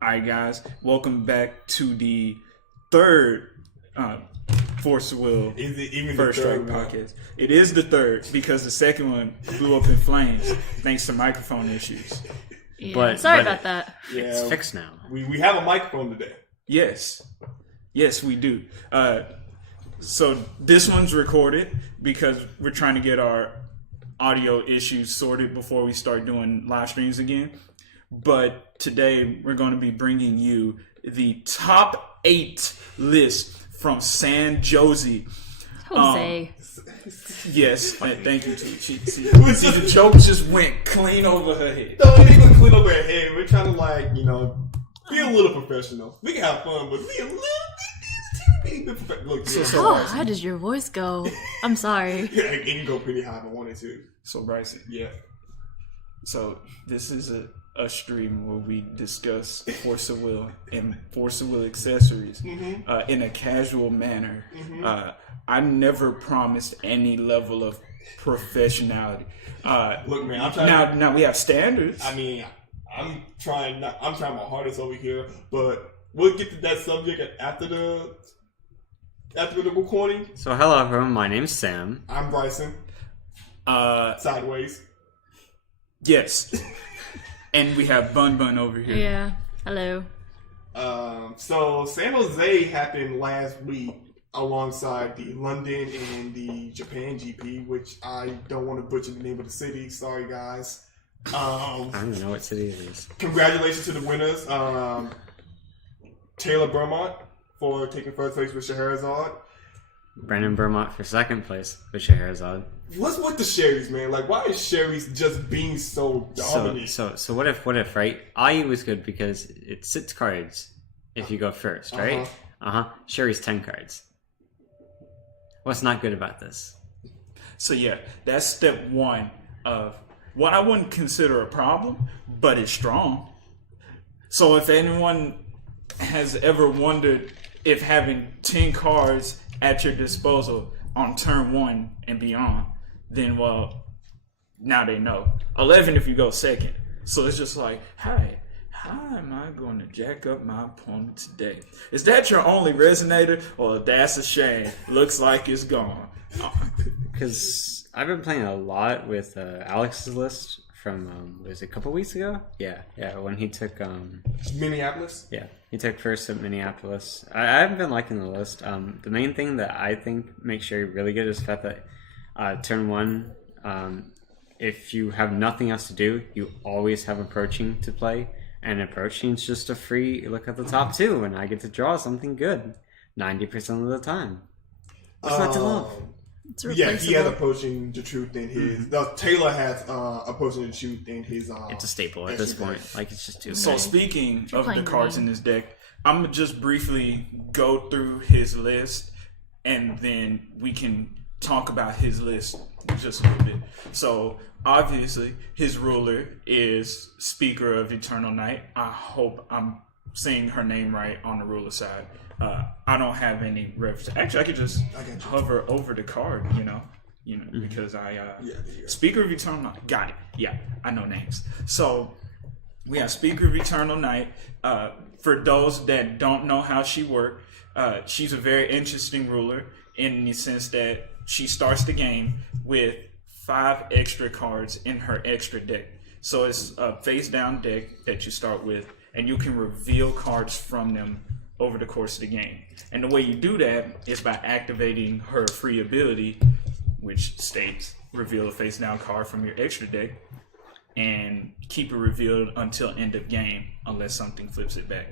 Alright, guys, welcome back to the third Force of Will Is it even First the Strike third one? podcast. It is the third because the second one blew up in flames thanks to microphone issues. Yeah, sorry about that. Yeah, It's fixed now. we have a microphone today. Yes, we do. So this one's recorded because we're trying to get our audio issues sorted before we start doing live streams again. But today we're going to be bringing you the top 8 list from San Josie. Jose. Yes, thank you, T. See, the joke just went clean over her head. No, we ain't gonna clean up our head. We're trying to be a little professional. We can have fun, but be a little bit professional. Look, Oh, how does your voice go? I'm sorry. yeah, it can go pretty high if I wanted to. So Bryson, Yeah. so this is a stream where we discuss Force of Will and Force of Will accessories in a casual manner. I never promised any level of professionality. Look, man, I'm trying. Now we have standards. I mean, I'm trying my hardest over here, but we'll get to that subject after the recording. So hello everyone, my name's Sam. I'm Bryson. Sideways. Yes. And we have Bun over here. Yeah. Hello. So San Jose happened last week alongside the London and the Japan GP, which I don't want to butcher the name of the city. Sorry, guys. I don't even know what city it is. Congratulations to the winners. Taylor Bermont for taking first place with Scheherazade. Brandon Vermont for second place with Scheherazade. What's with the Sherrys, man? Like, why is Sherry's just being so dominant? So what if, right? IU was good because it's 6 cards if you go first, right? Sherry's 10 cards. What's not good about this? So yeah, that's step 1 of what I wouldn't consider a problem, but it's strong. So if anyone has ever wondered if having 10 cards at your disposal on turn 1 and beyond, then well, now they know. 11 if you go second. So it's just like, hey, how am I going to jack up my opponent today? Is that your only resonator? Or that's a shame. Looks like it's gone. Because I've been playing a lot with Alex's list from was it a couple weeks ago? Yeah, when he took Minneapolis? Yeah, he took first at Minneapolis. I haven't been liking the list. The main thing that I think makes Sherry really good is the fact that turn 1, if you have nothing else to do, you always have approaching to play. And approaching is just a free look at the top 2, and I get to draw something good 90% of the time. What's not to love? Yeah, he has approaching the truth in his. No, Taylor has approaching the truth in his. It's a staple at this point. Like, it's just too. So speaking of the cards in this deck, I'm gonna just briefly go through his list, and then we can talk about his list just a little bit. So obviously, his ruler is Speaker of Eternal Night. I hope I'm saying her name right on the ruler side. I don't have any reference. Actually, I could just hover over the card, because Speaker of Eternal Night. Got it. Yeah, I know names. So we have Speaker of Eternal Night. For those that don't know how she works, she's a very interesting ruler in the sense that she starts the game with 5 extra cards in her extra deck. So it's a face-down deck that you start with, and you can reveal cards from them over the course of the game. And the way you do that is by activating her free ability, which states reveal a face-down card from your extra deck and keep it revealed until end of game unless something flips it back.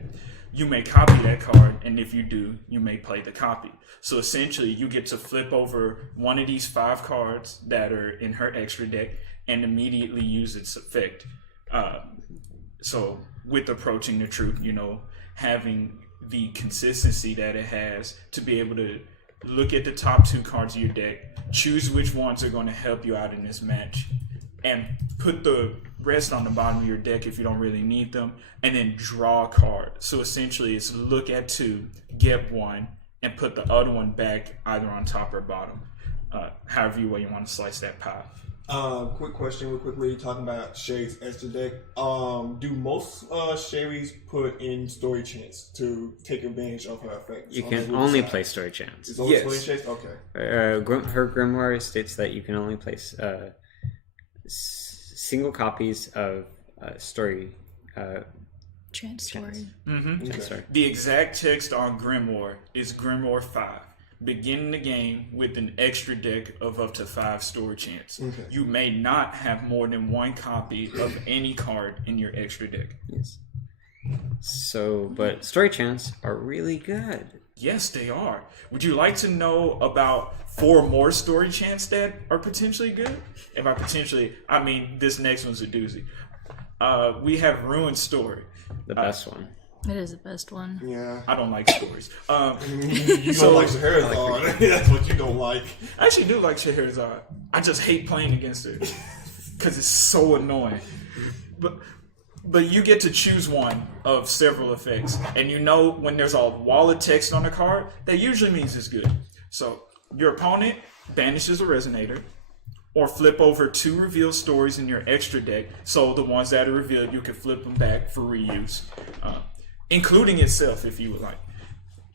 You may copy that card, and if you do, you may play the copy. So essentially, you get to flip over one of these 5 cards that are in her extra deck and immediately use its effect. So with approaching the truth, having the consistency that it has to be able to look at the top 2 cards of your deck, choose which ones are going to help you out in this match, and put the rest on the bottom of your deck if you don't really need them, and then draw a card. So essentially it's look at 2, get 1, and put the other one back either on top or bottom, however you want to slice that pie. Quick question, real quickly, talking about Sherry's extra deck. Do most Sherry's put in story chance to take advantage of her effect? You can only play story chance. It's only story chance? Okay. Her grimoire states that you can only place single copies of story. Chance story. Mm-hmm. Okay. The exact text on Grimoire is Grimoire 5. Beginning the game with an extra deck of up to 5 story chants. Okay. You may not have more than 1 copy of any card in your extra deck. Yes. So, but story chants are really good. Yes, they are. Would you like to know about 4 more story chants that are potentially good? And by potentially, I mean this next one's a doozy. We have Ruined Story. The best one. It is the best one. Yeah. I don't like stories. You don't like Scheherazade. That's what you don't like. I actually do like Scheherazade. I just hate playing against her because it's so annoying. But you get to choose one of several effects, and you know when there's a wall of text on a card, that usually means it's good. So your opponent banishes a resonator, or flip over 2 revealed stories in your extra deck. So the ones that are revealed, you can flip them back for reuse, including itself if you would like.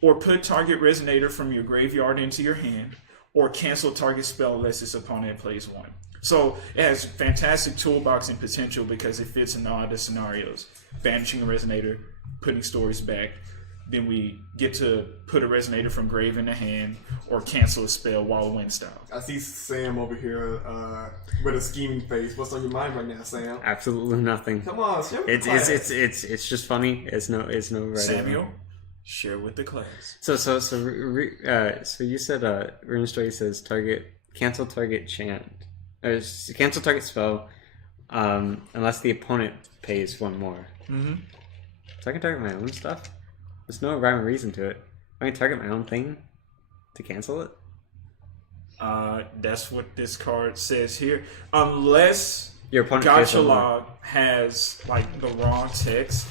Or put target resonator from your graveyard into your hand, or cancel target spell unless its opponent plays 1. So it has fantastic toolboxing potential because it fits in all the scenarios. Banishing a resonator, putting stories back, then we get to put a resonator from grave in the hand, or cancel a spell while a wind style. I see Sam over here with a scheming face. What's on your mind right now, Sam? Absolutely nothing. Come on, Sam. It's just funny. It's no right. Samuel, share with the class. So you said Rune Story says cancel target chant, or cancel target spell, unless the opponent pays 1 more. Mm-hmm. So I can target my own stuff. There's no rhyme or reason to it. I can target my own thing to cancel it. That's what this card says here. Unless Your opponent Gacha Log has like the wrong text,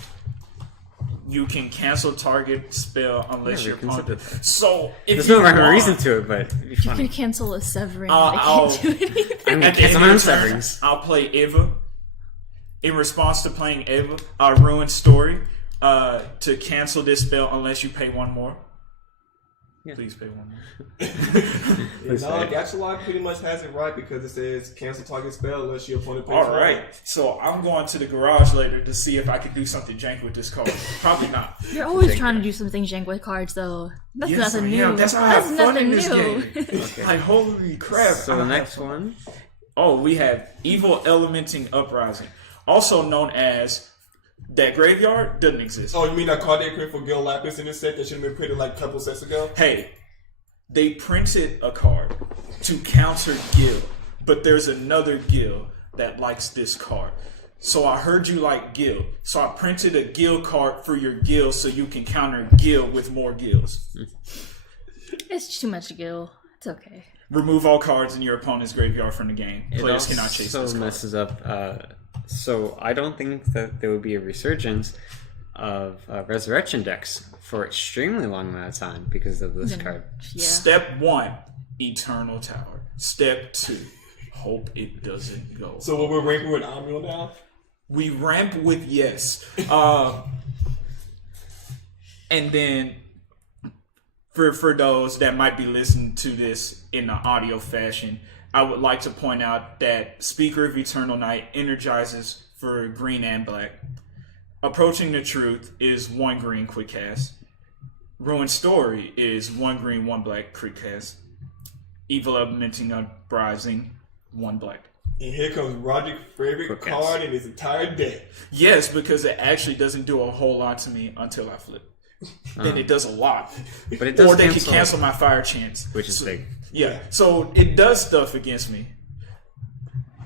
you can cancel target spell unless your opponent. So if there's you no rhyme or want, reason to it, but it'd be You funny. can cancel a Severin. I'll- I can't do anything. I'm gonna at the cancel end my own of the turn, severings. I'll play Eva. In response to playing Eva, I'll ruin story to cancel this spell unless you pay 1 more. Yeah. Please pay 1 more. No, Gacha Log pretty much has it right because it says cancel target spell unless your opponent pays. All right, so I'm going to the garage later to see if I can do something jank with this card. Probably not. You're always trying to do something jank with cards, though. That's Yes, nothing I new. am. That's how I have fun nothing in this new. game. Like, holy crap. So the next one, Oh, we have Evil Elementing Uprising, also known as that graveyard doesn't exist. Oh, you mean that card they printed for Gil Lapis in this set that should have been printed like a couple sets ago? Hey, they printed a card to counter Gil, but there's another Gil that likes this card. So I heard you like Gil, so I printed a Gil card for your Gil so you can counter Gil with more Gils. It's too much Gil. It's okay. Remove all cards in your opponent's graveyard from the game. Players it cannot chase also this card. messes up. So I don't think that there would be a resurgence of resurrection decks for extremely long amount of time because of this card. Yeah. Step 1, Eternal Tower. Step 2, hope it doesn't go. So what we're ranking with Amil now? We ramp with yes. And then for those that might be listening to this in the audio fashion, I would like to point out that Speaker of Eternal Night energizes for green and black. Approaching the Truth is 1 green quick cast. Ruined Story is 1 green, 1 black quick cast. Evil Elementing Uprising, 1 black. And here comes Roderick's favorite Quick card cast. in his entire deck. Yes, because it actually doesn't do a whole lot to me until I flip. Then it does a lot. But it does Or they can cancel my fire chance. which is big. Yeah, so it does stuff against me.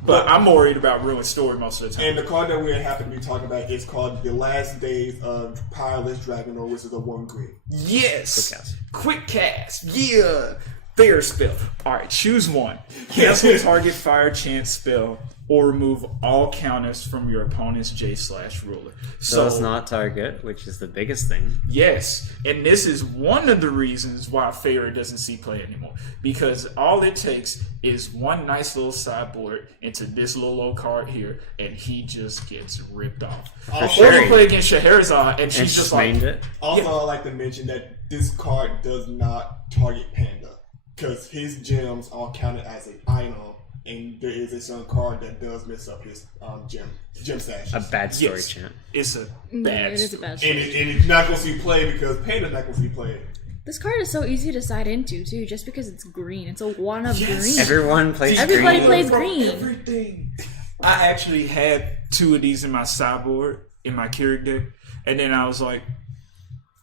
But I'm more worried about Ruined Story most of the time. And the card that we're happy to be talking about is called The Last Days of Powerless Dragonor, which is a 1 green. Yes! Quick cast. Quick cast. Yeah! Fair spell. Alright, choose one. Cancel target fire chance spell or remove all counters from your opponent's J/ruler. Does not target, which is the biggest thing. Yes, and this is one of the reasons why Farah doesn't see play anymore. Because all it takes is one nice little sideboard into this little old card here, and he just gets ripped off. Or we play against Scheherazade, and she's just like... it. Also, I'd like to mention that this card does not target Panda, because his gems are counted as an item, and there is a certain card that does mess up his gem stashes. A bad story chant. It's a Yeah, bad it is a story. bad story. And it's not going to see play because Panda's not going to see play. This card is so easy to side into too, just because it's green. It's a one of green. Everyone plays Everybody green. plays green. Everything. I actually had 2 of these in my sideboard, in my Keurig deck, and then I was like,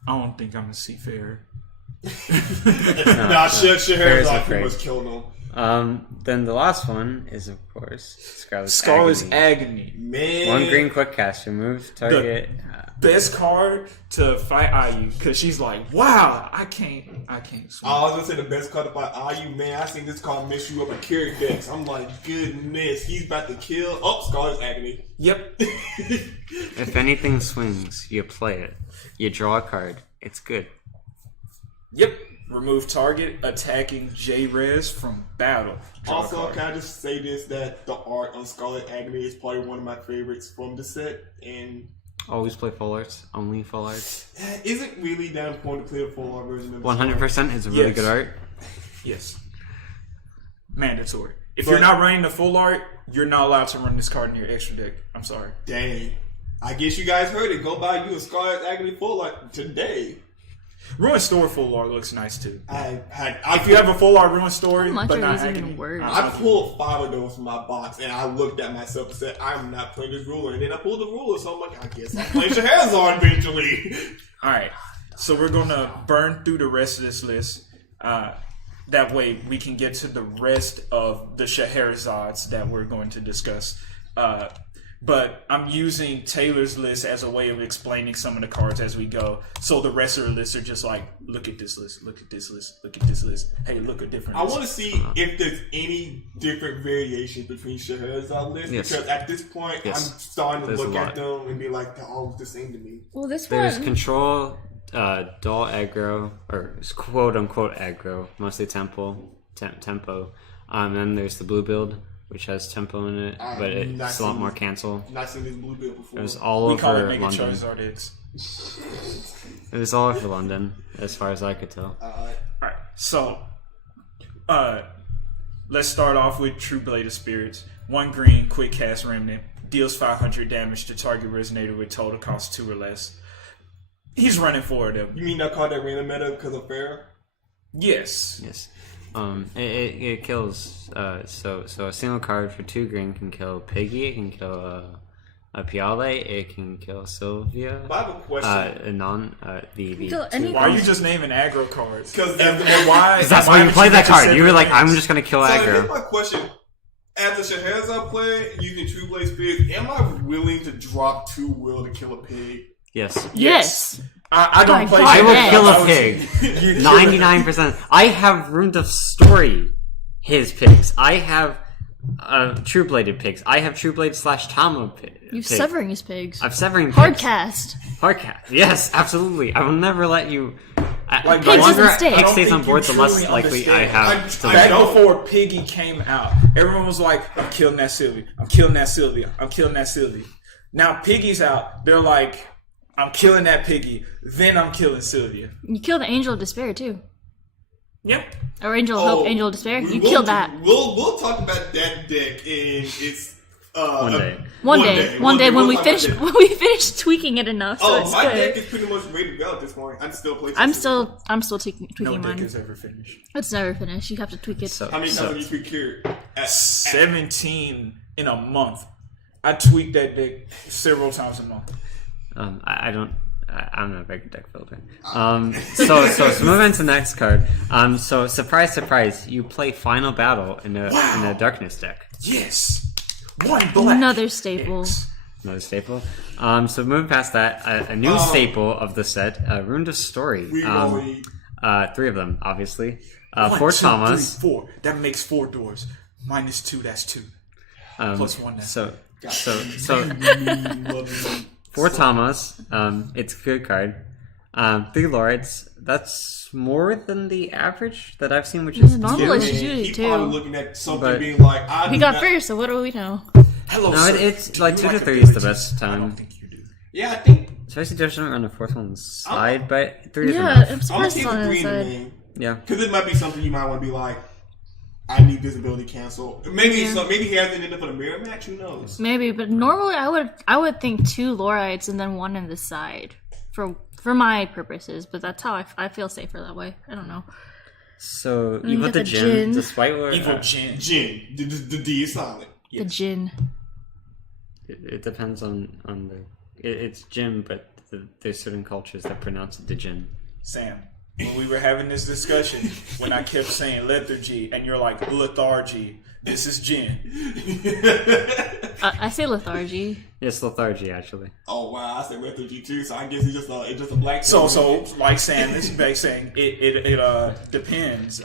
I don't think I'm going to see Farah. Scheherazade pretty much killed him. Then the last one is, of course, Scarlet's Agony. Agony. Man. 1 green quick cast, remove target. Best card to fight IU, because she's like, wow, I can't swing. I was going to say the best card to fight IU, man. I seen this card mess you up in Keurig decks. I'm like, goodness, he's about to kill. Oh, Scarlet's Agony. Yep. If anything swings, you play it. You draw a card. It's good. Yep. Remove target attacking J-Res from battle. Draw a Also, card. can I just say this, that the art on Scarlet Agony is probably one of my favorites from the set, and Always play full arts. Only full arts. is it really that important to play the full art version of the 100% is really Yes. good art. Yes. Mandatory. If you're not running the full art, you're not allowed to run this card in your extra deck. I'm sorry. Dang. I guess you guys heard it. Go buy you a Scarlet Agony full art today. Ruin Store full art looks nice too. If If you have a full art Ruin Story, How much but are not these even Agony, worth? I pulled 5 of those from my box, and I looked at myself and said, I'm not playing this ruler. And then I pulled the ruler, so I'm like, I guess I'll play Scheherazade eventually. Alright, so we're gonna burn through the rest of this list. That way we can get to the rest of the Scheherazades that we're going to discuss. But I'm using Taylor's list as a way of explaining some of the cards as we go. So the rest of the lists are just like, look at this list, look at this list, look at this list. Hey, look at different I lists. want to see if there's any different variations between Scheherazade lists, Yes. because at this point, Yes. I'm starting to There's look a at lot. them and be like, they're all the same to me. Well, this There's one. control, dull aggro, or quote unquote aggro, mostly tempo. Then there's the blue build, which has tempo in it, but it's a lot more cancel. Not seen this blue bill before. It was all We call it over Mega London. Charizard X. It was all over London, as far as I could tell. Alright, so let's start off with True Blade of Spirits. 1 green, quick cast remnant. Deals 500 damage to target resonator with total cost 2 or less. He's running 4 of them. You mean that card that ran a meta because of Farah? Yes. Yes. It kills. So a single card for 2 green can kill Piggy. It can kill a Piale. It can kill Sylvia. I have a question. Kill anything. Why are you just naming aggro cards? Because Why? That's why you would play that get to card. You were 7 like, I'm names? just gonna kill So here's aggro. my question. As a Scheherazade player using True Blade Spirits, am I willing to drop 2 will to kill a pig? Yes. Yes. I don't My play. God. I will Yeah. kill a I was- pig. You kill 99%. I have Rune of Story. His pigs. I have True Bladed pigs. I have True Blade / Tama pigs. You severing his pigs. I'm severing pigs. Hardcast. Hardcast. Yes, absolutely. I will never let you. Like, The Pigs longer doesn't stay. I Pig don't stays on think board, you the less truly likely I understand. have to Back let before Piggy came out, everyone was like, I'm killing that Sylvia. I'm killing that Sylvia. I'm killing that Sylvia. Now Piggy's out. They're like, I'm killing that Piggy. Then I'm killing Sylvia. You kill the Angel of Despair too. Yep. Or Angel of Hope, Angel of Despair. we You will kill do- that. We'll talk about that deck in its one day. One day when we'll we talk finish about that. when we finish tweaking it enough, so Oh, it's my deck good. is pretty much ready to go at this point. I'm still playing. I'm still tweaking No deck mine. is ever finished. It's never finished. You have to tweak it. So, How many times so, have you tweaked here? 17 in a month. I tweaked that deck several times a month. I'm not a big deck builder. So move into the next card. So surprise, surprise, you play Final Battle in a Darkness deck. Yes. 1 black. Another staple. X. Another staple. So moving past that, a new staple of the set, Rune of Story. We already 3 of them, obviously. 1, 4 2, Tamas. 3, 4. That makes 4 doors. -2, that's 2. +1 now. So Love you. 4 Tamas. It's a good card. 3 Lords. That's more than the average that I've seen, which is Normal is man, usually he 2. probably looking at something But- being like, We got first, so what do we know? Hello, No, sir. it's Do like you 2 to like 3 is the abilities? best I don't time. think you do. Yeah, I think Especially doesn't on the 4th one's side, but 3 is Yeah, enough. I'm I'm surprised it's gonna on keep the the other green side. name. Yeah. Because it might be something you might want to be like, I need visibility cancel. Maybe maybe he has it in it for the mirror match. Who knows? Maybe, but normally I would think 2 Lorites and then 1 in the side for my purposes. But that's how I feel safer that way. I don't know. So you you put got the the gym, Jin. despite what Evil Jin. Jin. The D is silent. The Jin. it depends on the it's gym, but there's certain cultures that pronounce it the gin. Sam, when we were having this discussion, when I kept saying lethargy, and you're like lethargy, this is Jin. I say lethargy. It's lethargy, actually. Oh wow, I said lethargy too. So I guess it's just a black. So like Sam, this is basically saying it depends.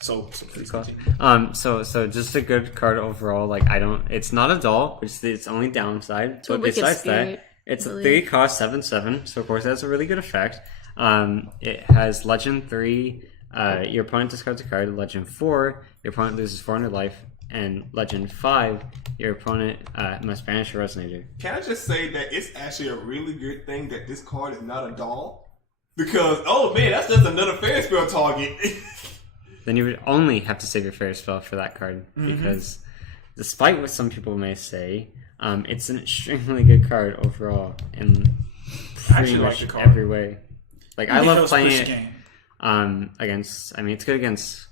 So please continue. So just a good card overall. Like it's not a doll, which is its only downside. a But wicked besides spirit, that, it's a really. 3 cost 7/7. So of course that's a really good effect. It has Legend 3. Your opponent discards a card. Legend 4. Your opponent loses 400 life. And Legend 5. Your opponent must banish a Resonator. Can I just say that it's actually a really good thing that this card is not a doll? Because oh man, that's just another Ferris spell target. Then you would only have to save your Ferris spell for that card, because despite what some people may say, it's an extremely good card overall in I pretty actually like much the card. every way. Like I It love helps playing push it game. against. I mean, it's good against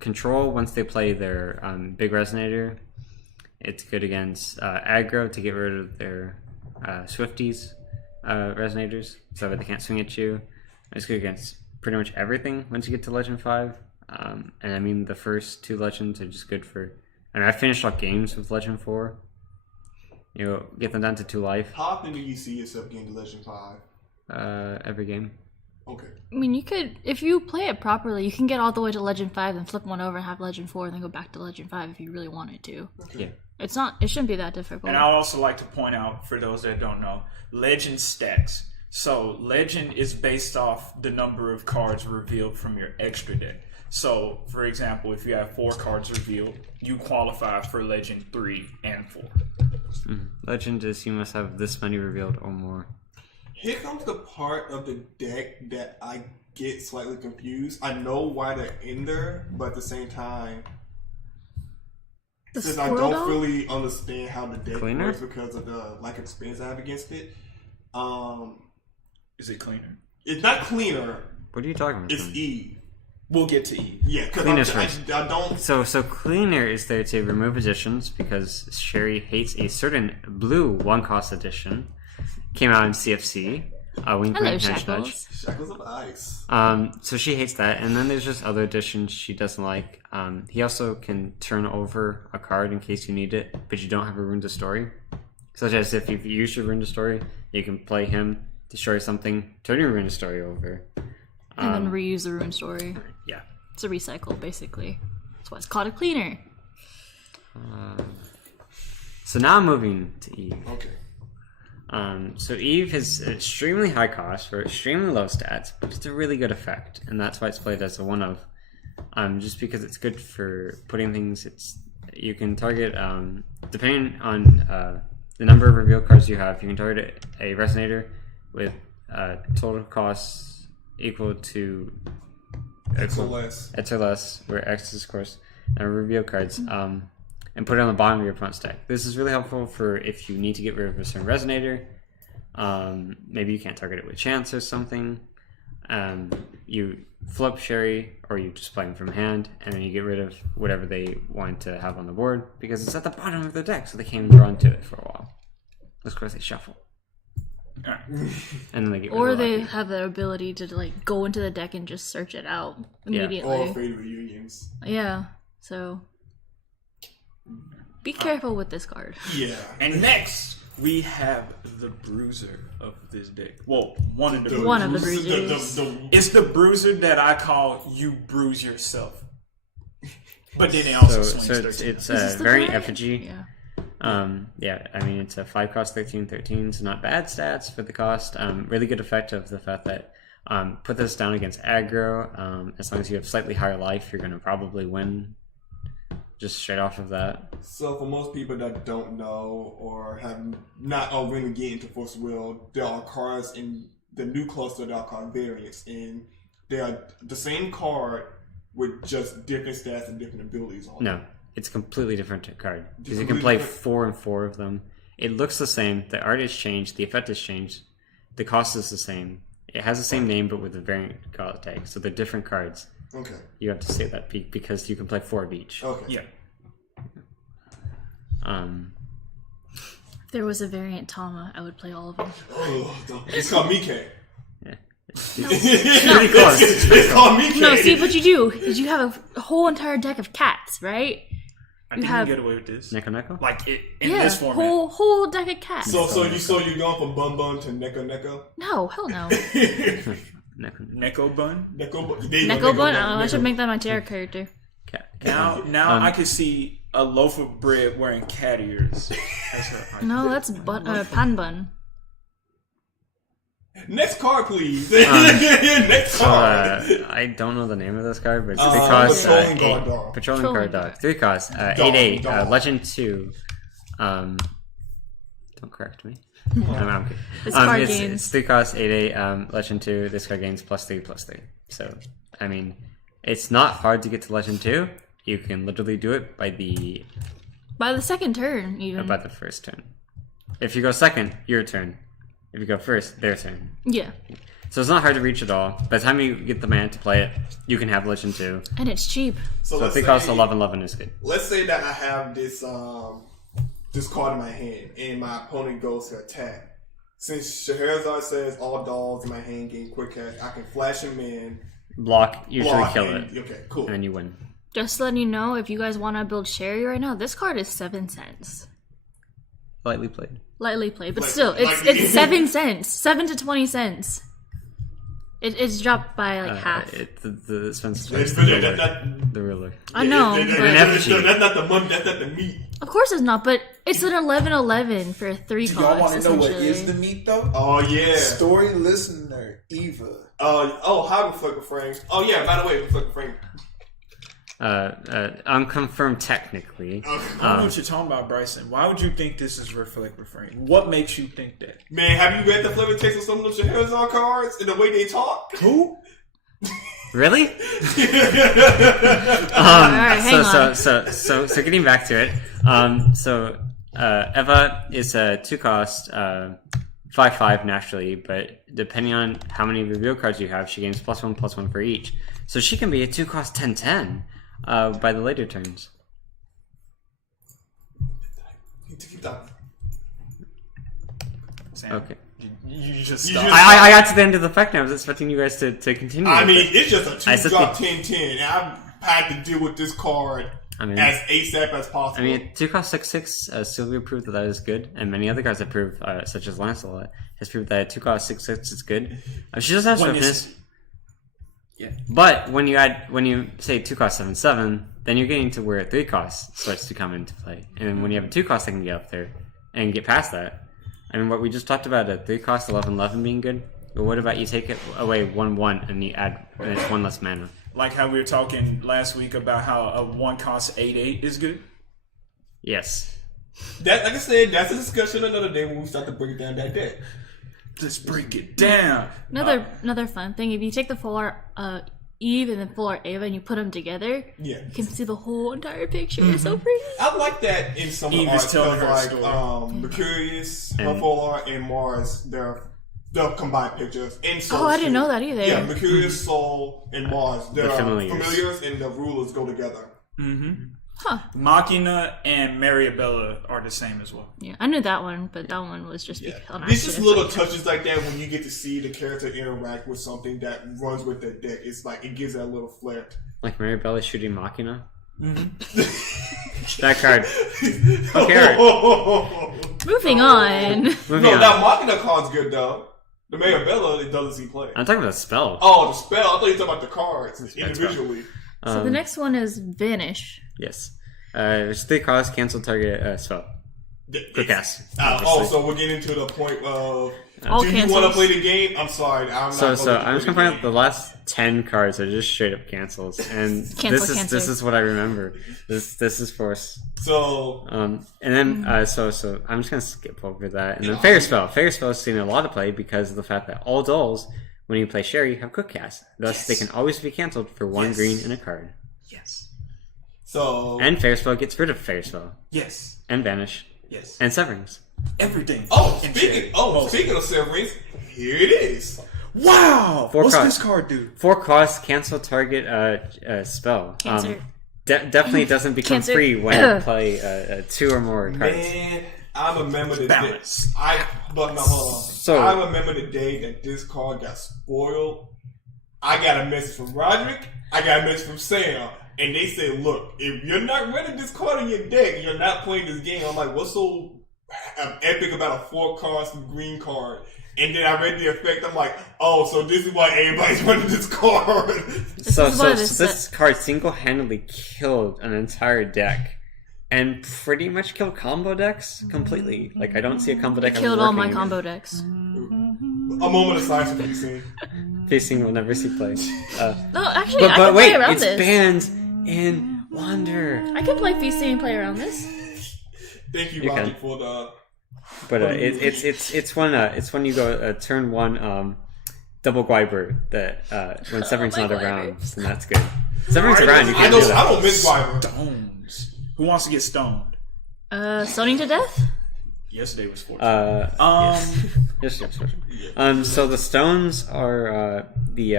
control once they play their big resonator. It's good against aggro to get rid of their Swifties resonators, so that they can't swing at you. It's good against pretty much everything once you get to Legend 5. And I mean, the first 2 legends are just good for. I mean, I finished off games with Legend 4. You know, get them down to 2 life How often do you see yourself getting to Legend 5? every game. Okay. I mean, you could, if you play it properly, you can get all the way to Legend 5 and flip one over and have Legend 4 and then go back to Legend 5 if you really wanted to. Yeah. It shouldn't be that difficult. And I would also like to point out, for those that don't know, Legend stacks. So Legend is based off the number of cards revealed from your extra deck. So, for example, if you have 4 cards revealed, you qualify for Legend 3 and 4. Legend is you must have this many revealed or more. Here comes the part of the deck that I get slightly confused. I know why they're in there, but at the same time, The since I squirrel don't dog? really understand how the deck Cleaner? works because of the lack of experience I have against it, Is it cleaner? it's not cleaner. What are you talking about? It's Eve. We'll get to E. Yeah, Cleaner's because first. I don't. So cleaner is there to remove additions because Sherry hates a certain blue 1-cost addition. Came out in CFC. Wing Hello, Point, Hash Shackles. Shackles of Ice. So she hates that, and then there's just other additions she doesn't like. He also can turn over a card in case you need it, but you don't have a Rune to Story. Such as if you've used your Rune to Story, you can play him, destroy something, turn your Rune to Story over. And then reuse the rune story. Yeah. It's a recycle, basically. That's why it's called a cleaner. So now I'm moving to Eve. Okay. So Eve has extremely high cost for extremely low stats, but it's a really good effect, and that's why it's played as a 1-of. Just because it's good for putting things. You can target depending on the number of reveal cards you have. You can target a resonator with total costs equal to X or less. X or less, where X is of course reveal cards. And put it on the bottom of your opponent's deck. This is really helpful for if you need to get rid of a certain resonator. Maybe you can't target it with chance or something. You flip Sherry, or you just play them from hand, and then you get rid of whatever they want to have on the board because it's at the bottom of their deck, so they can't even draw into it for a while. Of course, they shuffle, and then they get rid Or of they it. have the ability to like go into the deck and just search it out immediately. Or fade reunions. Yeah. So be careful with this card. Yeah. And next, we have the bruiser of this deck. Well, one of the bruisers. One of the bruisers. It's the bruiser that I call you bruise yourself. But then it also So swings it's 13. it's Is this the variant variant? effigy. Yeah. I mean, it's a 5 cost 13, so not bad stats for the cost. Really good effect of the fact that put this down against aggro. As long as you have slightly higher life, you're going to probably win just straight off of that. So for most people that don't know or have not really get into Force Will, there are cards in the new cluster that are called variants, and they are the same card with just different stats and different abilities on No, it. it's a completely different card because you Completely can play different. 4 and 4 of them. It looks the same. The art has changed. The effect has changed. The cost is the same. It has the same name, but with a variant card tag. So they're different cards. Okay. You have to say that because you can play 4 of each. Okay. Yeah. If there was a variant Tama, I would play all of them. It's called Mike. Pretty close. It's called Mike. No, see what you do is you have a whole entire deck of cats, right? I You think have- you get away with this. Neko Neko? Like in Yeah, this format. whole deck of cats. So you're going from Bun Bun to Neko Neko? No, hell no. Neko. Neko Bun. Neko Bun. There you go, Neko Bun. I Neko. should make that my tarot character. Now I can see a loaf of bread wearing cat ears. That's her. No, that's pan bun. Next card, please. Next So, card. I don't know the name of this card, but it's 3 Uh, costs. Patrolling Guard Dog. Patrolling Patrolling Guard Dog. Dog. 3 costs. Dog, 8/8. dog. Legend 2. Don't correct me. I'm good. This card it's gains. 3 costs, 8/8. Legend 2. This card gains +3/+3. So, I mean, it's not hard to get to Legend 2. You can literally do it by the second turn, even. about the first turn. If you go second, your turn. If you go first, their turn. Yeah, So it's not hard to reach at all. By the time you get the man to play it, you can have Legend 2. and it's cheap. So let's 3 costs say- 11/11 is good. Let's say that I have this this card in my hand, and my opponent goes to attack. Since Scheherazade says all dogs in my hand gain quick cast, I can flash him in, Block, usually block, kill and- it, Okay, cool. and then you win. Just letting you know, if you guys want to build Sherry right now, this card is 7 cents. Lightly played. Lightly played, but Like- still, like- it's 7 cents. 7 to 20 cents. It's dropped by like half. The expense It's is really- that- the ruler. I know, That's but not the money. That's not the meat. of course it's not. But it's an 11/11 for 3 Do y'all want costs. to know what is essentially. the meat though? Oh yeah. Story listener Eva. How reflector frame? Oh yeah. By the way, reflector frame. Unconfirmed technically. I don't know what you're talking about, Bryson. Why would you think this is reflect refrain? What makes you think that? Man, have you read the flavor text of some of the Scheherazade cards and the way they talk? Who? Really? Alright, hang on. So getting back to it. Eva is a 2 cost, 5/5 naturally, but depending on how many reveal cards you have, she gains +1/+1 for each. So she can be a 2 cost 10/10 by the later turns. Sam, Okay. You just You stopped. just- I got to the end of the fact now. I was expecting you guys to continue. I with mean, it. it's just a I 2 said drop the- 10/10, and I've had to deal with this card I mean, as ASAP as possible. I mean, 2 cost 6/6. Sylvia proved that is good, and many other cards have proved, such as Lancelot, has proved that 2 cost 6/6 is good. She doesn't have When swiftness, it's- Yeah. but when you say 2 cost 7/7, then you're getting to where 3 cost starts to come into play, and then when you have a 2 cost that can get up there and get past that. I mean, what we just talked about, a 3 cost 11/11 being good. But what about you take it away 1/1 and you add and it's 1 less mana? Like how we were talking last week about how a 1 cost 8/8 is good. Yes. that, like I said, that's a discussion another day when we start to break down that deck. Let's break it down. Another fun thing, if you take the full art Eve and the full art Ava and you put them together, Yeah. you can see the whole entire picture. It's so pretty. I like that in some of Eve the is art telling because, her like, story. Mercurius, her And- full art, and Mars, they're combined pictures. And Soul Oh, I didn't too. know that either. Yeah, Mercurius, Soul, and Mars. They're The familiars. familiars, and the rulers go together. Huh. Machina and Mariabella are the same as well. Yeah, I knew that one, but that one was just Yeah. on There's just accident. little touches like that when you get to see the character interact with something that runs with their deck. It's like, it gives that little flair. Like Maribel shooting Machina. That card. Okay, alright. Moving on. Moving No, on. that Machina card's good though. The Marabella, it doesn't see play. I'm talking about spell. Oh, the spell. I thought you were talking about the cards individually. So the next one is Vanish. Yes. There's 3 cards, cancel target, spell. Quick cast. So we're getting to the point of... All do you cancels. want to play the game? I'm sorry. I'm So not I'm just gonna point out the last 10 cards are just straight up cancels, and this is what I remember. This is force. So And then so I'm just gonna skip over that, and then fair spell. Fair spell is seen a lot of play because of the fact that all dolls, when you play Sherry, have quick cast. Thus, they can always be canceled for 1 green in a card. Yes. So And fair spell gets rid of fair spell Yes. and banish Yes. and severings. Everything. Speaking of severings, here it is. Wow. Four What's cards. this card do? 4 cost, cancel target spell. Cancer. Definitely doesn't become Cancer. free when you play 2 or more cards. Man, I remember the day. Balance. Hold on. So- I remember the day that this card got spoiled. I got a message from Roderick. I got a message from Sam. And they said, look, if you're not running this card in your deck, you're not playing this game. I'm like, what's so epic about a 4-cost green card? And then I read the effect. I'm like, oh, so this is why everybody's running this card. This is why This card single-handedly killed an entire deck. And pretty much killed combo decks completely. Like, I don't see a combo deck Killed ever all my working. combo decks. A moment of silence for PC. Facing will never see play. No, actually, I But can wait, play around it's this. banned in Wander. I can play feasting and play around this. Thank you, You Rocky, can. for the... But it's when you go turn 1 double Gwyber that when Severing's my not Gwyber. around, then that's good. Severing's around, you I can't do don't that. miss Wyvern. Stones. Who wants to get stoned? Stoning to death? Yesterday was 14. Yes. So the stones are the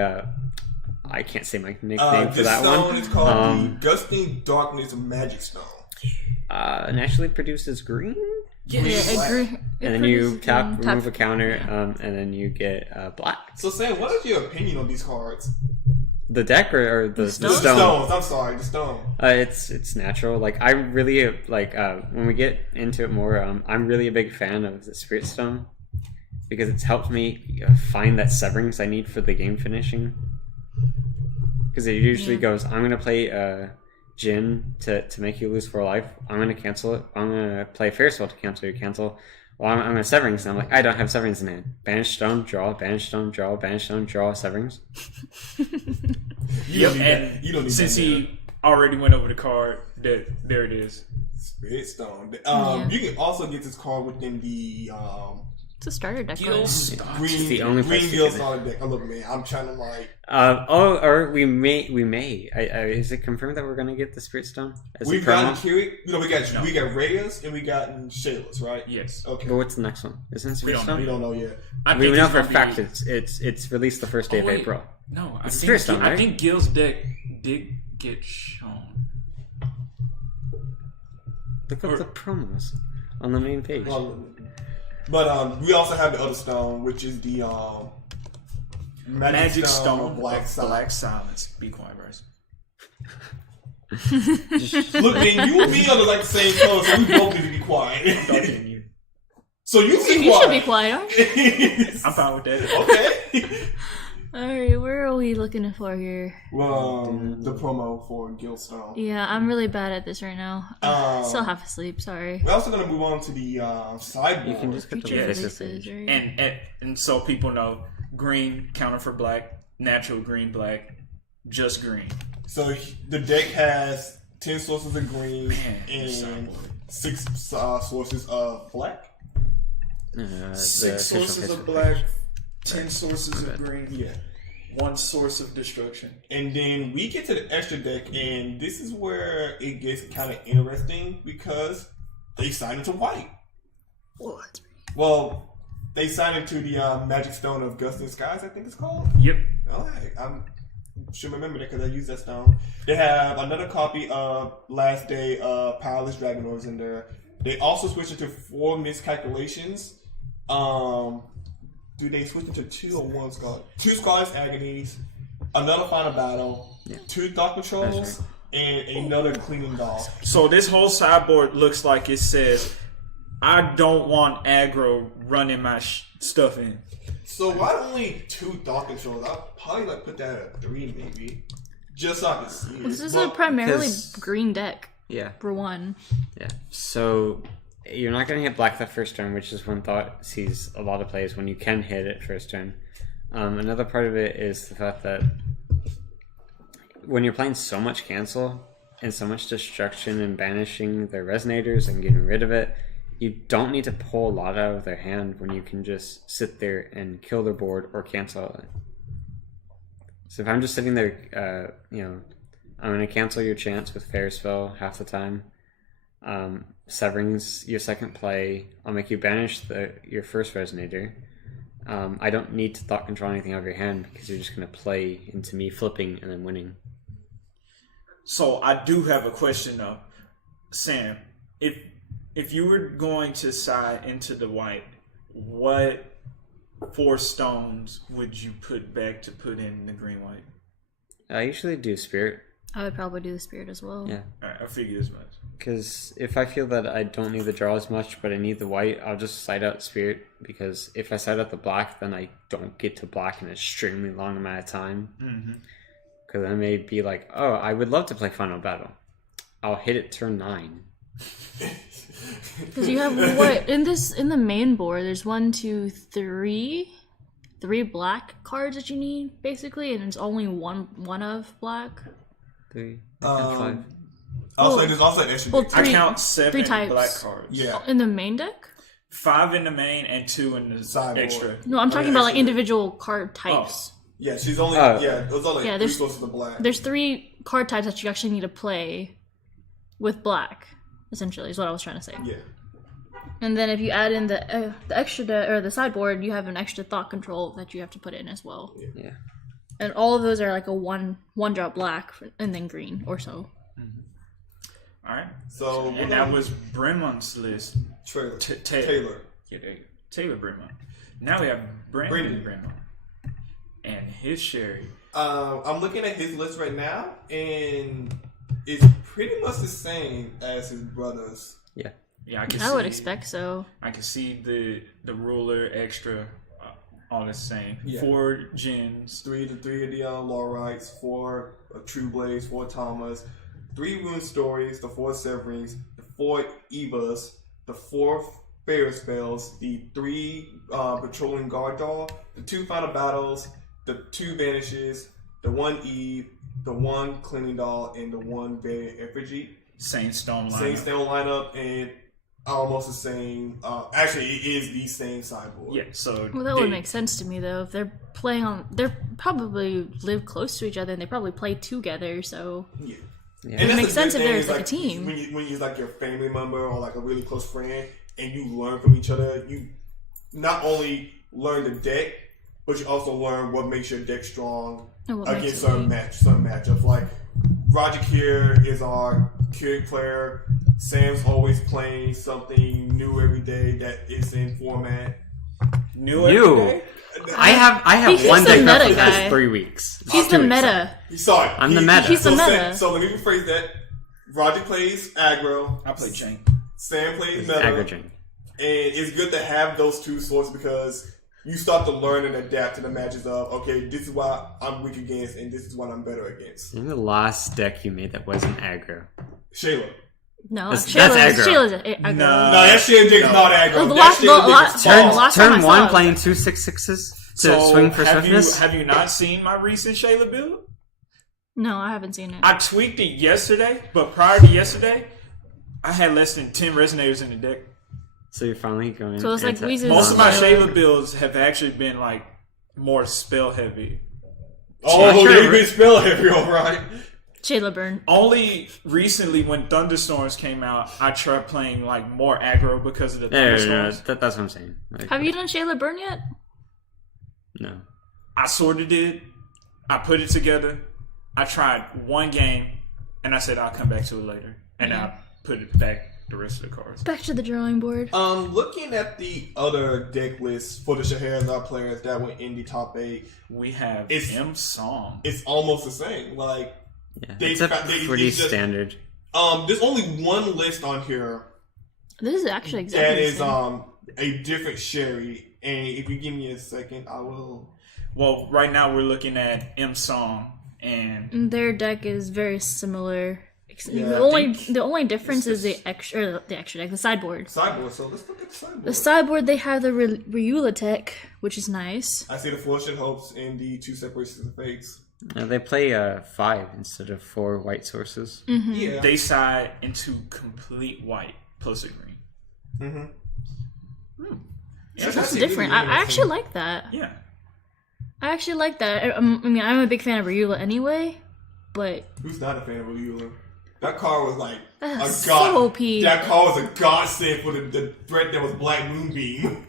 I can't say my nickname for This that stone one. is called the Gusting Darkness Magic Stone. Naturally produces green, Yeah, agree. and then you tap, remove a counter, and then you get black. So, Sam, what is your opinion on these cards? The deck or the The stone? stones. I'm sorry, the stone. It's natural. Like I really like when we get into it more. I'm really a big fan of the Spirit Stone because it's helped me find that severings I need for the game finishing. Because it usually goes, I'm gonna play Jin to make you lose 4 life. I'm gonna cancel it. I'm gonna play Fairspell to cancel your cancel. Well, I'm gonna severings, and I'm like, I don't have severings in hand. Banish stone, draw. Banish stone, draw. Banish stone, draw. Severings. You don't need And that. You don't need since that. he already went over the card, there it is. Spirit Stone. Yeah. You can also get this card within the It's a starter deck. Gil right? Stones. green the only green place to Gil get it. Solid deck. Oh, look, man, I'm trying to like. Or we may. Is it confirmed that we're gonna get the Spirit Stone? As We've a gotten promo? Kiri. We got Reyes and we got Shayla's, right? Yes. Okay. But what's the next one? Isn't it Spirit don't Stone? We don't know yet. I We think know it's for a gonna be- fact it's released the first day of wait. April. No, It's Spirit Stone, I right? think Gil's deck did get shown. Look up the promos on the main page. But we also have the other stone, which is the Magic Stone, Black Side. Black Silence. Be quiet, Bryce. Look, man, you and me are like the same color, so we both need to be quiet. Talking you. So you be You quiet. should be quiet, aren't you? I'm fine with that. Okay. Alright, where are we looking for here? Well, the promo for Gilstone. Yeah, I'm really bad at this right now. Still half asleep, sorry. We're also gonna move on to the sideboard. You can just get the Future releases releases, page. right? And so people know green counter for black, natural green black, just green. So the deck has 10 sources of green Man, and sideboard. 6 sources of black. The 6 official sources of Facebook black, page. 10 sources of green, Yeah. 1 source of destruction. And then we get to the extra deck, and this is where it gets kind of interesting because they sign into white. What? Well, they sign into the Magic Stone of Gustin Skies, I think it's called. Yep. Alright, I should remember that because I use that stone. They have another copy of Last Day of Powerless Dragonlords in there. They also switch it to 4 miscalculations. Do they switch it to 2 or 1 Scarlet? 2 Scarlet Agonies, another Final Battle, 2 Dark Patrols, and another Cleaning Dog. So this whole sideboard looks like it says, I don't want aggro running my stuff in. So why only 2 Dark Controls? I'll probably like put that at 3 maybe. Just so I can see it. This is a primarily 'cause- green deck Yeah. for one. Yeah. So you're not going to hit black that first turn, which is one thought sees a lot of plays when you can hit it first turn. Another part of it is the fact that when you're playing so much cancel and so much destruction and banishing their resonators and getting rid of it, you don't need to pull a lot out of their hand when you can just sit there and kill their board or cancel it. So if I'm just sitting there, I'm going to cancel your chance with Fair Spell half the time. Severing's your second play. I'll make you banish your first resonator. I don't need to thought control anything out of your hand because you're just going to play into me flipping and then winning. So I do have a question though, Sam. If you were going to side into the white, what 4 stones would you put back to put in the green white? I usually do Spirit. I would probably do the spirit as well. Yeah. Alright, I figured as much. Because if I feel that I don't need the draw as much, but I need the white, I'll just side out Spirit. Because if I side out the black, then I don't get to black in an extremely long amount of time. Because I may be like, oh, I would love to play Final Battle. I'll hit it turn 9. Because you have what in the main board? There's 1, 2, 3 black cards that you need basically, and it's only one of black. 3, 5. I'll say there's also an extra. Well, I three- count three 7 types. black cards. Yeah. In the main deck? 5 in the main and 2 in the Sideboard. extra. No, I'm talking yeah, about like extra. individual card types. Yeah, she's only. Oh. Yeah, it was only Yeah, 3 there's- sources of black. There's 3 card types that you actually need to play with black. Essentially, is what I was trying to say. Yeah. And then if you add in the extra or the sideboard, you have an extra thought control that you have to put in as well. Yeah. And all of those are like a one drop black and then green or so. Alright. So And that was Bremon's list. Taylor. Taylor. Yeah, there you go. Taylor Bremont. Now we have Brandon Brendan. Bremont. And his Sherry. I'm looking at his list right now, and it's pretty much the same as his brother's. Yeah. Yeah, I I would expect so. I can see the ruler extra, all the same. Yeah. 4 gens. 3 of the Lorites, 4 True Blades, 4 Thomas, 3 Rune Stories, the 4 Severings, the 4 Evas, the 4 Fair Spells, the 3 Patrolling Guard Doll, the 2 Final Battles, the 2 Vanishes, the 1 Eve, the 1 Cleaning Doll, and the 1 Variant Effigy. Same stone lineup. Same stone lineup, and almost the same. Actually, it is the same sideboard. Yeah, so Well, that would make sense to me though. If they're playing on, they're probably live close to each other and they probably play together. So Yeah. Yeah. And It that's makes the good sense if thing there's, is, like, a team. When you like your family member or like a really close friend, and you learn from each other, you not only learn the deck, but you also learn what makes your deck strong And what makes against it certain weak. certain matchups. Like Roger Kier is our Kier player. Sam's always playing something new every day that is in format. new You. every day? I have He's one the deck meta up for the guy. past 3 weeks. He's the 2 weeks. meta. Sorry, I'm the meta. He's the meta. So let me rephrase that. Roger plays aggro. I play Jank. Sam plays meta. Aggregate. And it's good to have those 2 sources because you start to learn and adapt to the matches of, okay, this is what I'm weak against and this is what I'm better against. In the last deck you made that wasn't aggro. Shayla. No, That's Shayla's aggro. aggro. No, that shit is not aggro. Oh, the That last- shit the is last- just turn- small. last time I Turn saw 1 it. playing 2 6/6s to So swing for have swiftness. you not seen my recent Shayla build? No, I haven't seen it. I tweaked it yesterday, but prior to yesterday, I had less than 10 resonators in the deck. So you're finally going. So it's like into- Weeze's- Most of my Shayla. Shayla builds have actually been like more spell heavy. Oh, Sure. they've been spell heavy, alright. Shayla Burn. Only recently, when Thunderstorms came out, I tried playing like more aggro because of the Yeah, Thunderstorms. that's what I'm saying. Like, Have you done Shayla Burn yet? no. I sort of did. I put it together. I tried one game, and I said I'll come back to it later, and I put it back the rest of the cards. Back to the drawing board. Looking at the other deck lists for the Scheherazade players that were in the top 8, We have It's- M Song. it's almost the same. Like, Yeah, They it's a fa- they- pretty it's just- standard. there's only one list on here This is actually that exactly the is same. a different Sherry, and if you give me a second, I will. Well, right now we're looking at M Song, and Their deck is very similar. Yeah, The only difference is the sideboard. Sideboard, so let's look at the sideboard. The sideboard, they have the Ryula tech, which is nice. I see the Fortune Hopes and the 2 Separations of Fates. They play 5 instead of 4 white sources. Yeah. they side into complete white plus a green. So that's different. I actually like that. Yeah. I actually like that. I mean, I'm a big fan of Ryula anyway, but Who's not a fan of Ryula? That card was like That's a god. so OP. That card was a godsend for the threat that was Black Moonbeam.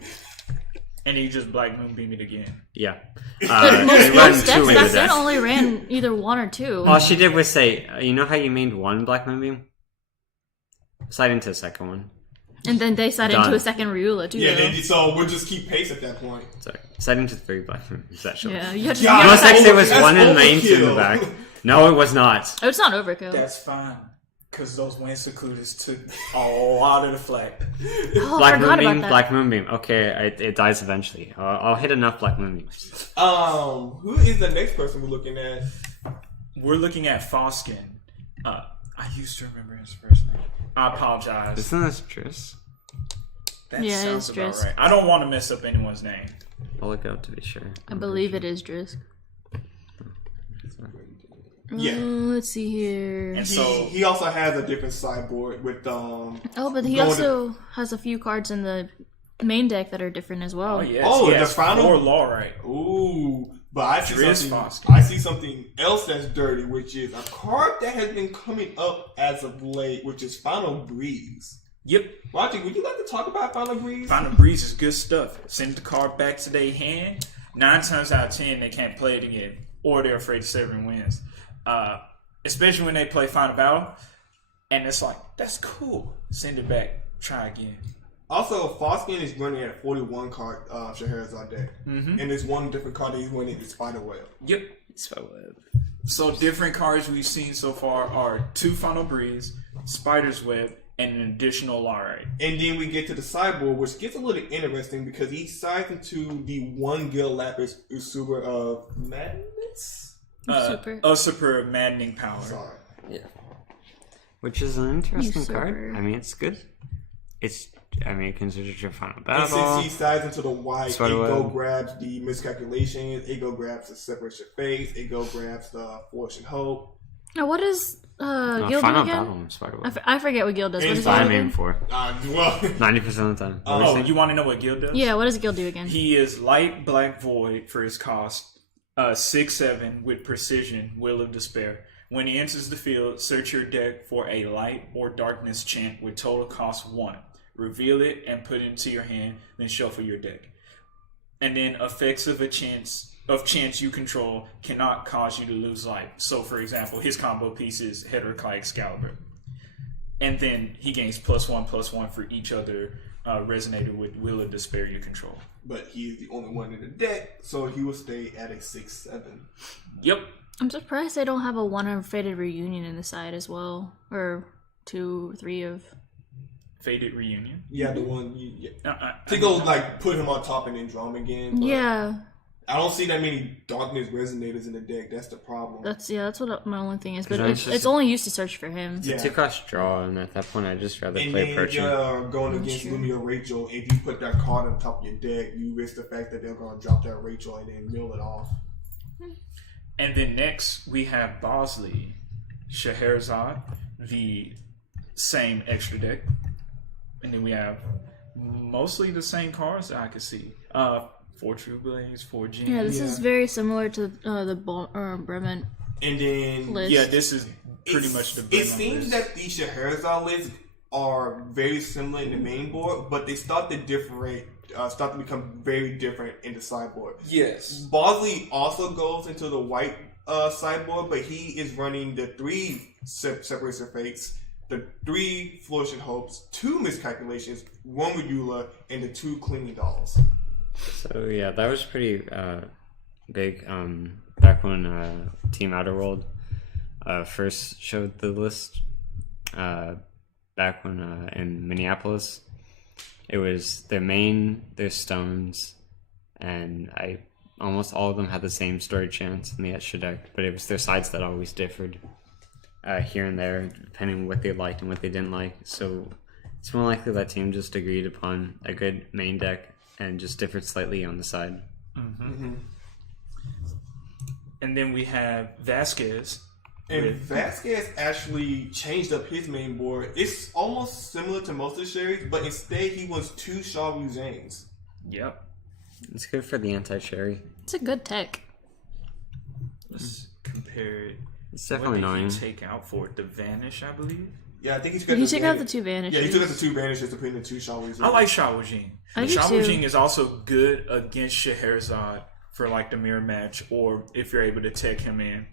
And he just Black Moonbeam it again. Yeah. most ran decks 2 into back then that. only ran either 1 or 2. All she did was say, you know how you made 1 Black Moonbeam? Slide into the second one. And then they side Done. into a second Ryula too. Yeah, though. so we'll just keep pace at that point. Sorry. Slide into 3 Black Moonbeams, actually. Yeah, you have to. God, Most that's decks it was that's 1 and 9 in the overkill. back. No, it was not. Oh, it's not overkill. That's fine. Because those Wind Secluders took a lot of the flack. Oh, I Black forgot Moonbeam, about that. Black Moonbeam. Okay, it dies eventually. I'll hit enough Black Moonbeams. Who is the next person we're looking at? We're looking at Foskin. I used to remember his first name. I apologize. Isn't this Triss? That Yeah, sounds it's about Drisk. right. I don't want to mess up anyone's name. I'll look it up to be sure. I believe it is Drisk. Yeah. Let's see here. And so He also has a different sideboard with Oh, but he going also has a few cards in the main deck that are different as well. oh yes, Oh, he the has final- 4 law right. Ooh, but I see Driz something. Foskin. I see something else that's dirty, which is a card that has been coming up as of late, which is Final Breeze. Yep. Roger, would you like to talk about Final Breeze? Final Breeze is good stuff. Send the card back to their hand. 9 times out of 10, they can't play it again, or they're afraid of severing wins. Especially when they play Final Battle, and it's like, that's cool. Send it back. Try again. Also, Foskin is running at a 41 card Scheherazade deck, Mm-hmm. and there's one different card that he's running is Spiderweb. Yep. So, So different cards we've seen so far are 2 Final Breeze, Spider's Web, and an additional Larite. And then we get to the sideboard, which gets a little interesting because he sides into the 1 Gil Lapis Usuber of Madness. Super. Usurper Maddening Power. Sorry. yeah. Which is an interesting Usurper. card. I mean, it's good. It considers your final And battle. since he sides into the white, Spiderweb. Ego grabs the miscalculations, Ego grabs the separation phase, Ego grabs the fortune hope. Now, what does No, Gil do final again? battle, Spiderweb. I forget what Gil does. What It's does That's Gil what do I'm aiming again? for. Well, 90% of the time. Oh, you want to know what Gil does? Yeah, what does Gil do again? He is light black void for his cost. 6/7 with precision, Will of Despair. When he enters the field, search your deck for a light or darkness chant with total cost 1. Reveal it and put it into your hand, then shuffle your deck. And then effects of chance you control cannot cause you to lose life. So for example, his combo piece is Heteroclite Excalibur. And then he gains +1/+1 for each other resonator with Will of Despair you control. but he's the only one in the deck, so he will stay at a 6/7. Yep. I'm surprised they don't have a 1 of Faded Reunion in the side as well. Or 2 or 3 of... Faded Reunion. Yeah, the one I to go like put him on top and then draw him again. but Yeah, I don't see that many darkness resonators in the deck. That's the problem. that's what my only thing is. But then it's, it's just- it's only used to search for him. Yeah. 2-cost draw, and at that point, I'd just rather And play then Perching. you're going against Sure. Lumia Rachel. If you put that card on top of your deck, you risk the fact that they're going to drop that Rachel and then mill it off. And then next we have Bosley, Scheherazade, the same extra deck. And then we have mostly the same cards that I could see. 4 True Blades, 4 Gems. Yeah, this Yeah. is very similar to the Bremen And then list. Yeah, this is pretty much the It Bremen seems list. that the Scheherazade lists are very similar in the main board, but they start to become very different in the sideboard. Yes. Bosley also goes into the white sideboard, but he is running the 3 Separation Fates, the 3 Flourishing Hopes, 2 Miscalculations, 1 Regula, and the 2 Clinging Dolls. So yeah, that was pretty big back when Team Outerworld first showed the list. Back when in Minneapolis, it was their main, their stones, and I almost all of them had the same story chance in the extra deck, but it was their sides that always differed here and there, depending on what they liked and what they didn't like. So it's more likely that team just agreed upon a good main deck and just differed slightly on the side. And then we have Vasquez. And Vasquez actually changed up his main board. It's almost similar to most of the series, but instead he was 2 Shawu Zanes. Yep. It's good for the anti-Sherry. It's a good tech. Let's compare it. It's definitely What did annoying. he take out for it? The Vanish, I believe. Yeah, I think Did he take out the 2 vanishes? Yeah, he took out the 2 vanishes to put in the 2 Shawu Zanes. I like Shao Jing. I do Shao too. Jing is also good against Scheherazade for like the mirror match, or if you're able to tech him in.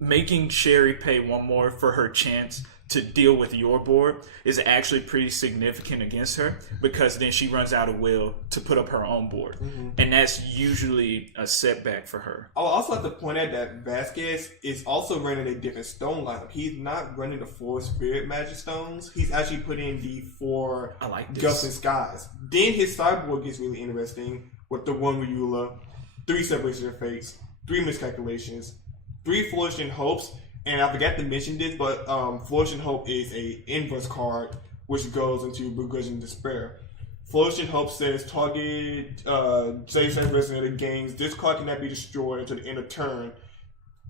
Making Sherry pay 1 more for her chance to deal with your board is actually pretty significant against her, because then she runs out of will to put up her own board. And that's usually a setback for her. I would also like to point out that Vasquez is also running a different stone lineup. He's not running the 4 Spirit Magic Stones. He's actually putting in the 4 I like this. Gust and Skies. Then his sideboard gets really interesting with the 1 Ryula, 3 Separation of Fates, 3 Miscalculations, 3 Flourishing Hopes, and I forgot to mention this, but Flourishing Hope is a inverse card which goes into Begrudging Despair. Flourishing Hope says target saves and resonator gains. This card cannot be destroyed until the end of turn.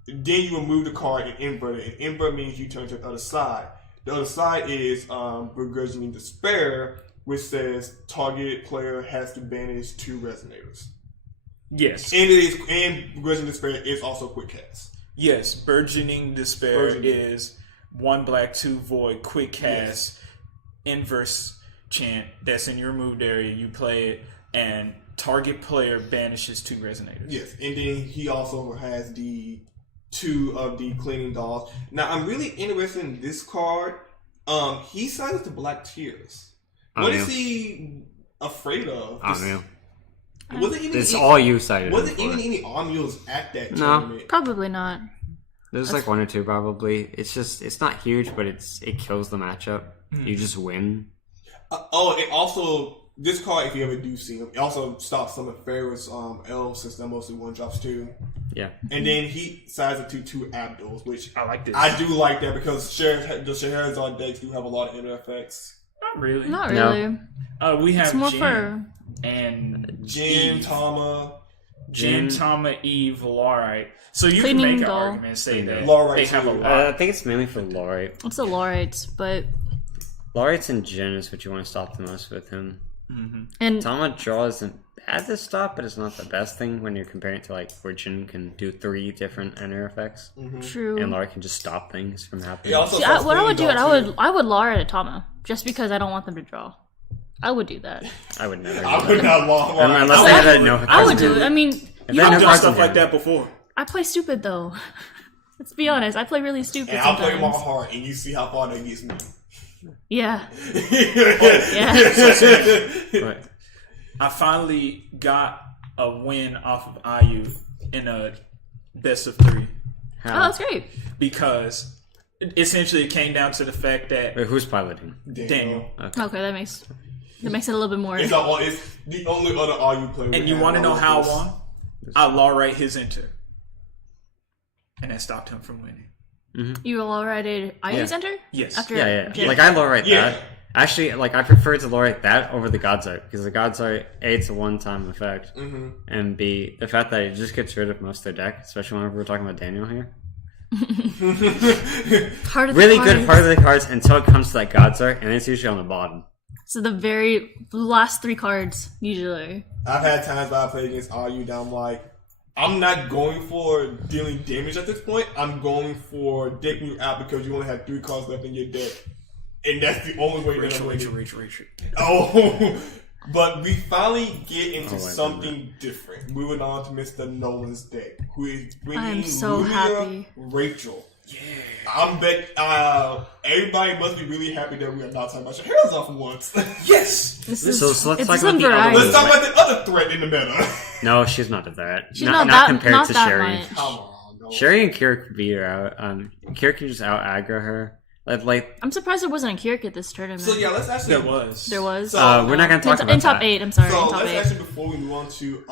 Then you remove the card and invert it. And invert means you turn to the other side. The other side is Begrudging Despair, which says target player has to banish 2 resonators. Yes. And Begrudging Despair is also quick cast. Yes, Burgeoning Despair is 1 black, 2 void, quick cast, inverse chant that's in your removed area. You play it, and target player banishes 2 resonators. Yes, and then he also has the 2 of the Cleaning Dolls. Now, I'm really interested in this card. He sided to Black Tears. What is he afraid of? I don't know. Wasn't even It's all you cited. Wasn't even any Armules at that No. tournament. Probably not. There's like 1 or 2 probably. It's not huge, but it kills the matchup. You just win. And also, this card, if you ever do see him, it also stops some of Pharaoh's elves, since they're mostly 1-drops too. Yeah. And then he sides it to 2 Abduls, which I like this. I do like that, because the Scheherazade decks do have a lot of inner effects. Not really. Not No. really. We have It's more Jin for... and Jin, Eve. Tama, Jin, Tama, Eve, Laurite. So you Cleaning can make an Doll. argument and say that Laurite they have a too. lot. I think it's mainly for Laurite. It's the Lorites, but... Laurite's and Jin is what you want to stop the most with him. And Tama draw isn't bad to stop, but it's not the best thing when you're comparing it to like where Jin can do 3 different inner effects, true. and Laurite can just stop things from happening. It also See, stops what I would do, Cleaning Doll, too. I would Lara at Tama, just because I don't want them to draw. I would do that. I would never. I would not long. Unless they had a no. I would do it. I mean, If you they I've no done cards stuff in like hand. that before. I play stupid though. Let's be honest, I play really stupid And I'll play my sometimes. heart, and you see how far that gets me. Yeah. But I finally got a win off of IU in a best of 3 Oh, that's great. because essentially it came down to the fact that Wait, who's piloting? Daniel. Okay, that makes it a little bit more. It's the only other RU player. And you want to know how I won? I law right his enter, and that stopped him from winning. You all righted Ayu's Yeah. enter? Yes. After Yeah. Jin. Like I Laurite Yeah. that. Actually, like I prefer to Laurite that over the God's Art, because the God's Art, A, it's a one-time effect, and B, the fact that it just gets rid of most of their deck, especially whenever we're talking about Daniel here. Heart of the Really cards. good part of the cards until it comes to that God's Art, and it's usually on the bottom. So the last 3 cards usually. I've had times where I play against RU that I'm like, I'm not going for dealing damage at this point. I'm going for decking you out because you only have 3 cards left in your deck. And that's the only way that I'm winning. Oh, but we finally get into something different. Moving on to Mr. Nolan's deck, who is bringing I'm so Lugia happy. Rachel. Yeah, I'm bet. Everybody must be really happy that we are not talking about Scheherazade for once. Yes. This is, So let's it's talk some about the other variety. Let's talk about the other threat in the meta. No, she's not a threat. She's not not compared not to that Sherry. much. Come on, no. Sherry and Kira could beat her out. Kira can just out aggro her. Like I'm surprised there wasn't a Kirk at this tournament. So yeah, let's actually. There was. So, we're not going to talk about in top that. 8. I'm sorry. So in top let's 8. actually, before we move on to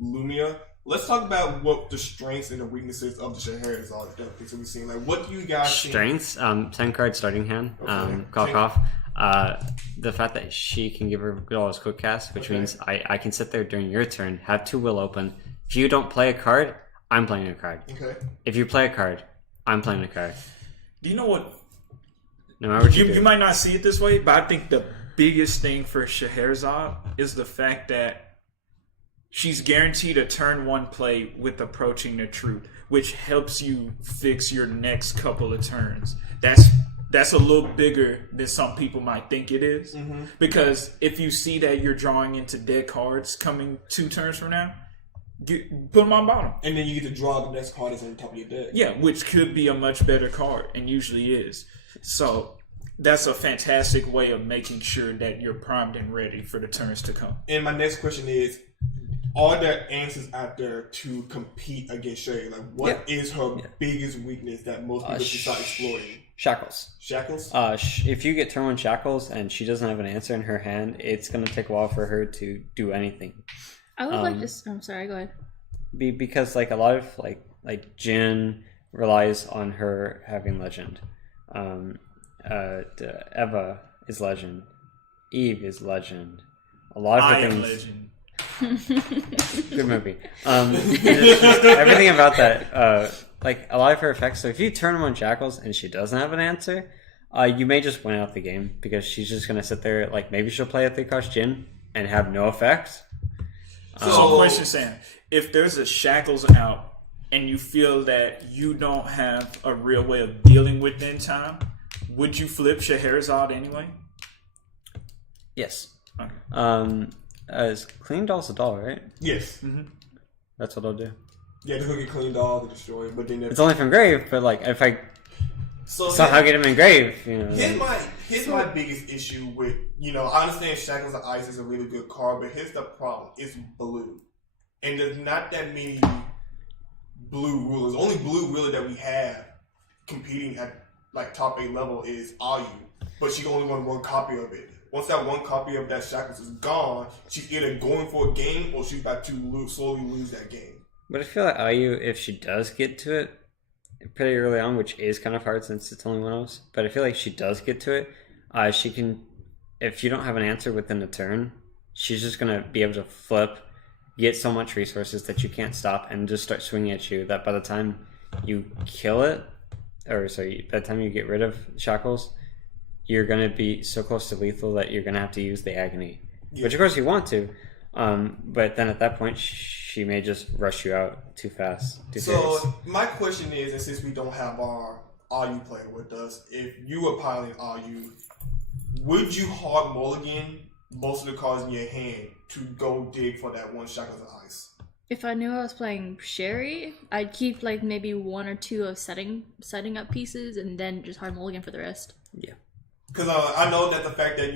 Lumia, let's talk about what the strengths and the weaknesses of the Scheherazade are. The things that we've seen. Like, what do you guys think? Strengths, 10 card starting hand, Okay. Kalkov. The fact that she can give her Goodall's quick cast, which means I can sit there during your turn, have 2 will open. If you don't play a card, I'm playing a card. Okay. If you play a card, I'm playing a card. Do you know what? No matter what you do. You might not see it this way, but I think the biggest thing for Scheherazade is the fact that she's guaranteed a turn 1 play with approaching the truth, which helps you fix your next couple of turns. That's a little bigger than some people might think it is. Mm-hmm. Because if you see that you're drawing into dead cards coming 2 turns from now, put them on bottom. And then you get to draw the next card that's on top of your deck. Yeah, which could be a much better card, and usually is. So that's a fantastic way of making sure that you're primed and ready for the turns to come. And my next question is, are there answers out there to compete against Shay? Like, what is her biggest weakness that most people should start exploiting? Shackles. Shackles? If you get turn 1 Shackles and she doesn't have an answer in her hand, it's going to take a while for her to do anything. I would like to. I'm sorry. Go ahead. Because like a lot of like Jin relies on her having legend. Eva is legend. Eve is legend. A lot of her things. Legend. Good movie. Everything about that, like a lot of her effects. So if you turn 1 Shackles and she doesn't have an answer, you may just win out the game because she's just gonna sit there. Like maybe she'll play a 3-cost Jin and have no effect. So, question, Sam: if there's a Shackles out and you feel that you don't have a real way of dealing with it in time, would you flip Scheherazade anyway? Yes. Okay. Is clean doll's a doll, right? Yes. Mm-hmm. That's what I'll do. Yeah, just look at clean doll to destroy it, but then It's only from grave, but like if I so somehow get him in grave, you know. Here's my biggest issue with, I understand Shackles of Ice is a really good card, but here's the problem. It's blue. And there's not that many blue rulers. Only blue ruler that we have competing at like top 8 level is Ayu. But she only won 1 copy of it. Once that 1 copy of that Shackles is gone, she's either going for a game or she's about to slowly lose that game. But I feel like Ayu, if she does get to it pretty early on, which is kind of hard since it's only 1 of us, but I feel like she does get to it, she can, if you don't have an answer within a turn, she's just going to be able to flip, get so much resources that you can't stop, and just start swinging at you that by the time you kill it, or sorry, by the time you get rid of Shackles, you're going to be so close to lethal that you're going to have to use the Agony. Yeah. Which of course you want to, but then at that point she may just rush you out too fast. So my question is, and since we don't have our Ayu player with us, if you were piloting Ayu, would you hard mulligan most of the cards in your hand to go dig for that 1 Shackles of Ice? If I knew I was playing Sherry, I'd keep like maybe 1 or 2 of setting up pieces and then just hard mulligan for the rest. Yeah. Because I know that the fact that,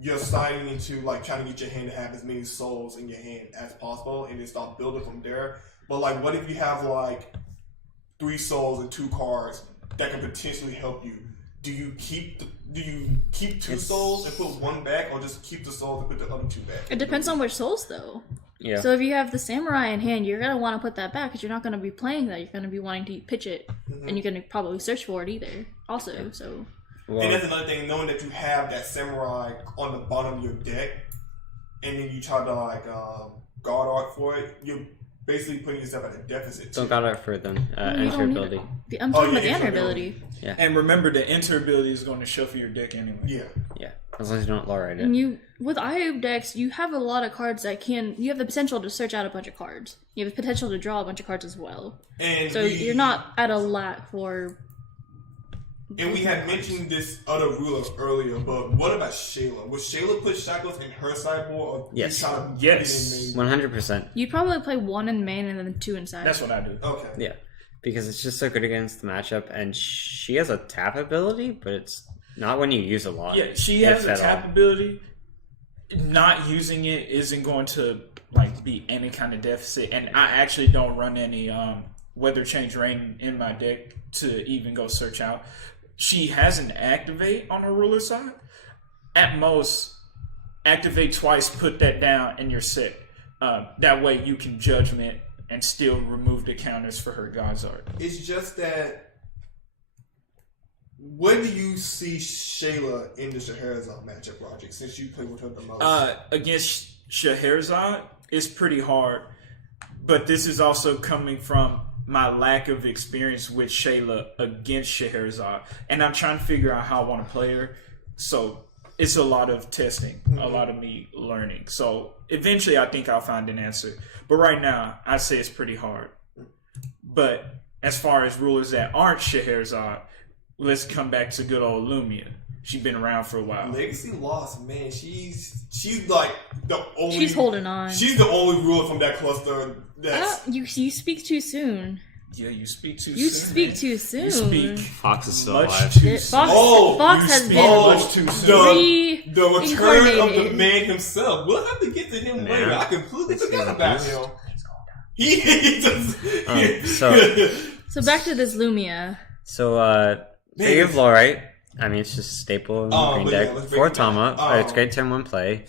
you're signing into, like, trying to get your hand to have as many souls in your hand as possible and then start building from there. But, like, what if you have, like, 3 souls and 2 cards that can potentially help you? Do you keep 2 souls and put 1 back, or just keep the souls and put the other 2 back? It depends on which souls, though. Yeah. So if you have the samurai in hand, you're gonna want to put that back because you're not gonna be playing that. You're gonna be wanting to pitch it, and you're gonna probably search for it either. Also, so. Well, and that's another thing, knowing that you have that samurai on the bottom of your deck, and then you try to guard art for it, you're basically putting yourself at a deficit. Don't guard art for them. Enter ability. I'm talking about the enter ability. Yeah. And remember, the enter ability is going to shuffle your deck anyway. Yeah. As long as you don't low ride it. And with Ayub decks, you have a lot of cards that you have the potential to search out a bunch of cards. You have the potential to draw a bunch of cards as well. And so you're not at a lack for. And we had mentioned this other ruler earlier, but what about Shayla? Would Shayla put Shackles in her sideboard? Or yes. Yes. 100%. You'd probably play 1 in main and then 2 inside. That's what I do. Okay. Yeah. Because it's just so good against the matchup, and she has a tap ability, but it's not when you use a lot. Yeah, she has a tap ability. Not using it isn't going to be any kind of deficit, and I actually don't run any Weather Change Rain in my deck to even go search out. she has an activate on her ruler side. At most, activate twice, put that down, and you're set. That way you can judgment and still remove the counters for her God's Art. It's just that. When do you see Shayla in the Scheherazade matchup, Roger? Since you play with her the most. Against Scheherazade, it's pretty hard. But this is also coming from my lack of experience with Shayla against Scheherazade. And I'm trying to figure out how I want to play her. So it's a lot of testing, a lot of me learning. So eventually I think I'll find an answer. But right now, I'd say it's pretty hard. But as far as rulers that aren't Scheherazade, let's come back to good old Lumia. She's been around for a while. Legacy Lost, man. She's like the only. She's holding on. She's the only ruler from that cluster. That's You speak too soon. Yeah, you speak too You soon. speak man. too soon. You speak Fox is still much alive. too soon. Fox has been much too soon. the return of the reincarnated. man himself. We'll have to get to him later. I completely forgot about him. He just. So back to this Lumia. So, they give Lorite. I mean, it's just a staple in the green but deck. yeah, let's break For it down. Tama, it's great turn 1 play.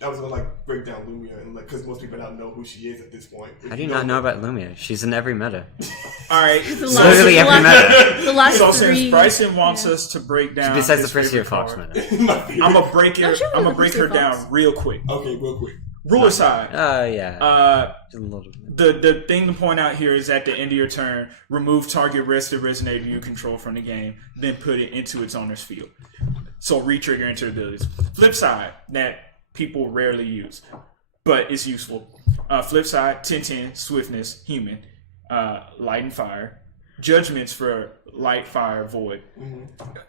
I was gonna break down Lumia and because most people don't know who she is at this point. How do you not know about Lumia? She's in every meta. All right. Literally every meta. The last So three. since Bryson wants us to break down, Besides the his first year favorite Fox card, meta. I'm gonna break her. Don't you I'm know gonna break the her Fox? down real quick. Okay, real quick. Ruler side. Yeah. Just a little bit. The thing to point out here is at the end of your turn, remove target rested resonator you control from the game, then put it into its owner's field. So re-trigger enter abilities. Flip side that people rarely use, but it's useful. Flip side, 10-10, swiftness, human, light and fire. Judgments for light, fire, void.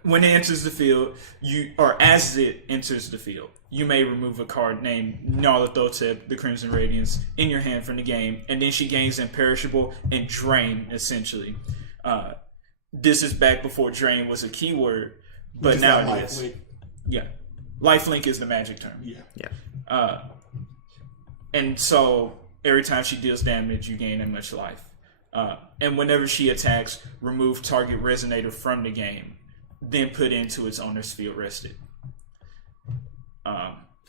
When it enters the field, as it enters the field, you may remove a card named Nyarlathotep, the Crimson Radiance, in your hand from the game, and then she gains imperishable and drain, essentially. This is back before drain was a keyword, but Just now that it is. lifelink. Yeah. Lifelink is the magic term. Yeah. And so every time she deals damage, you gain that much life. And whenever she attacks, remove target resonator from the game, then put into its owner's field rested.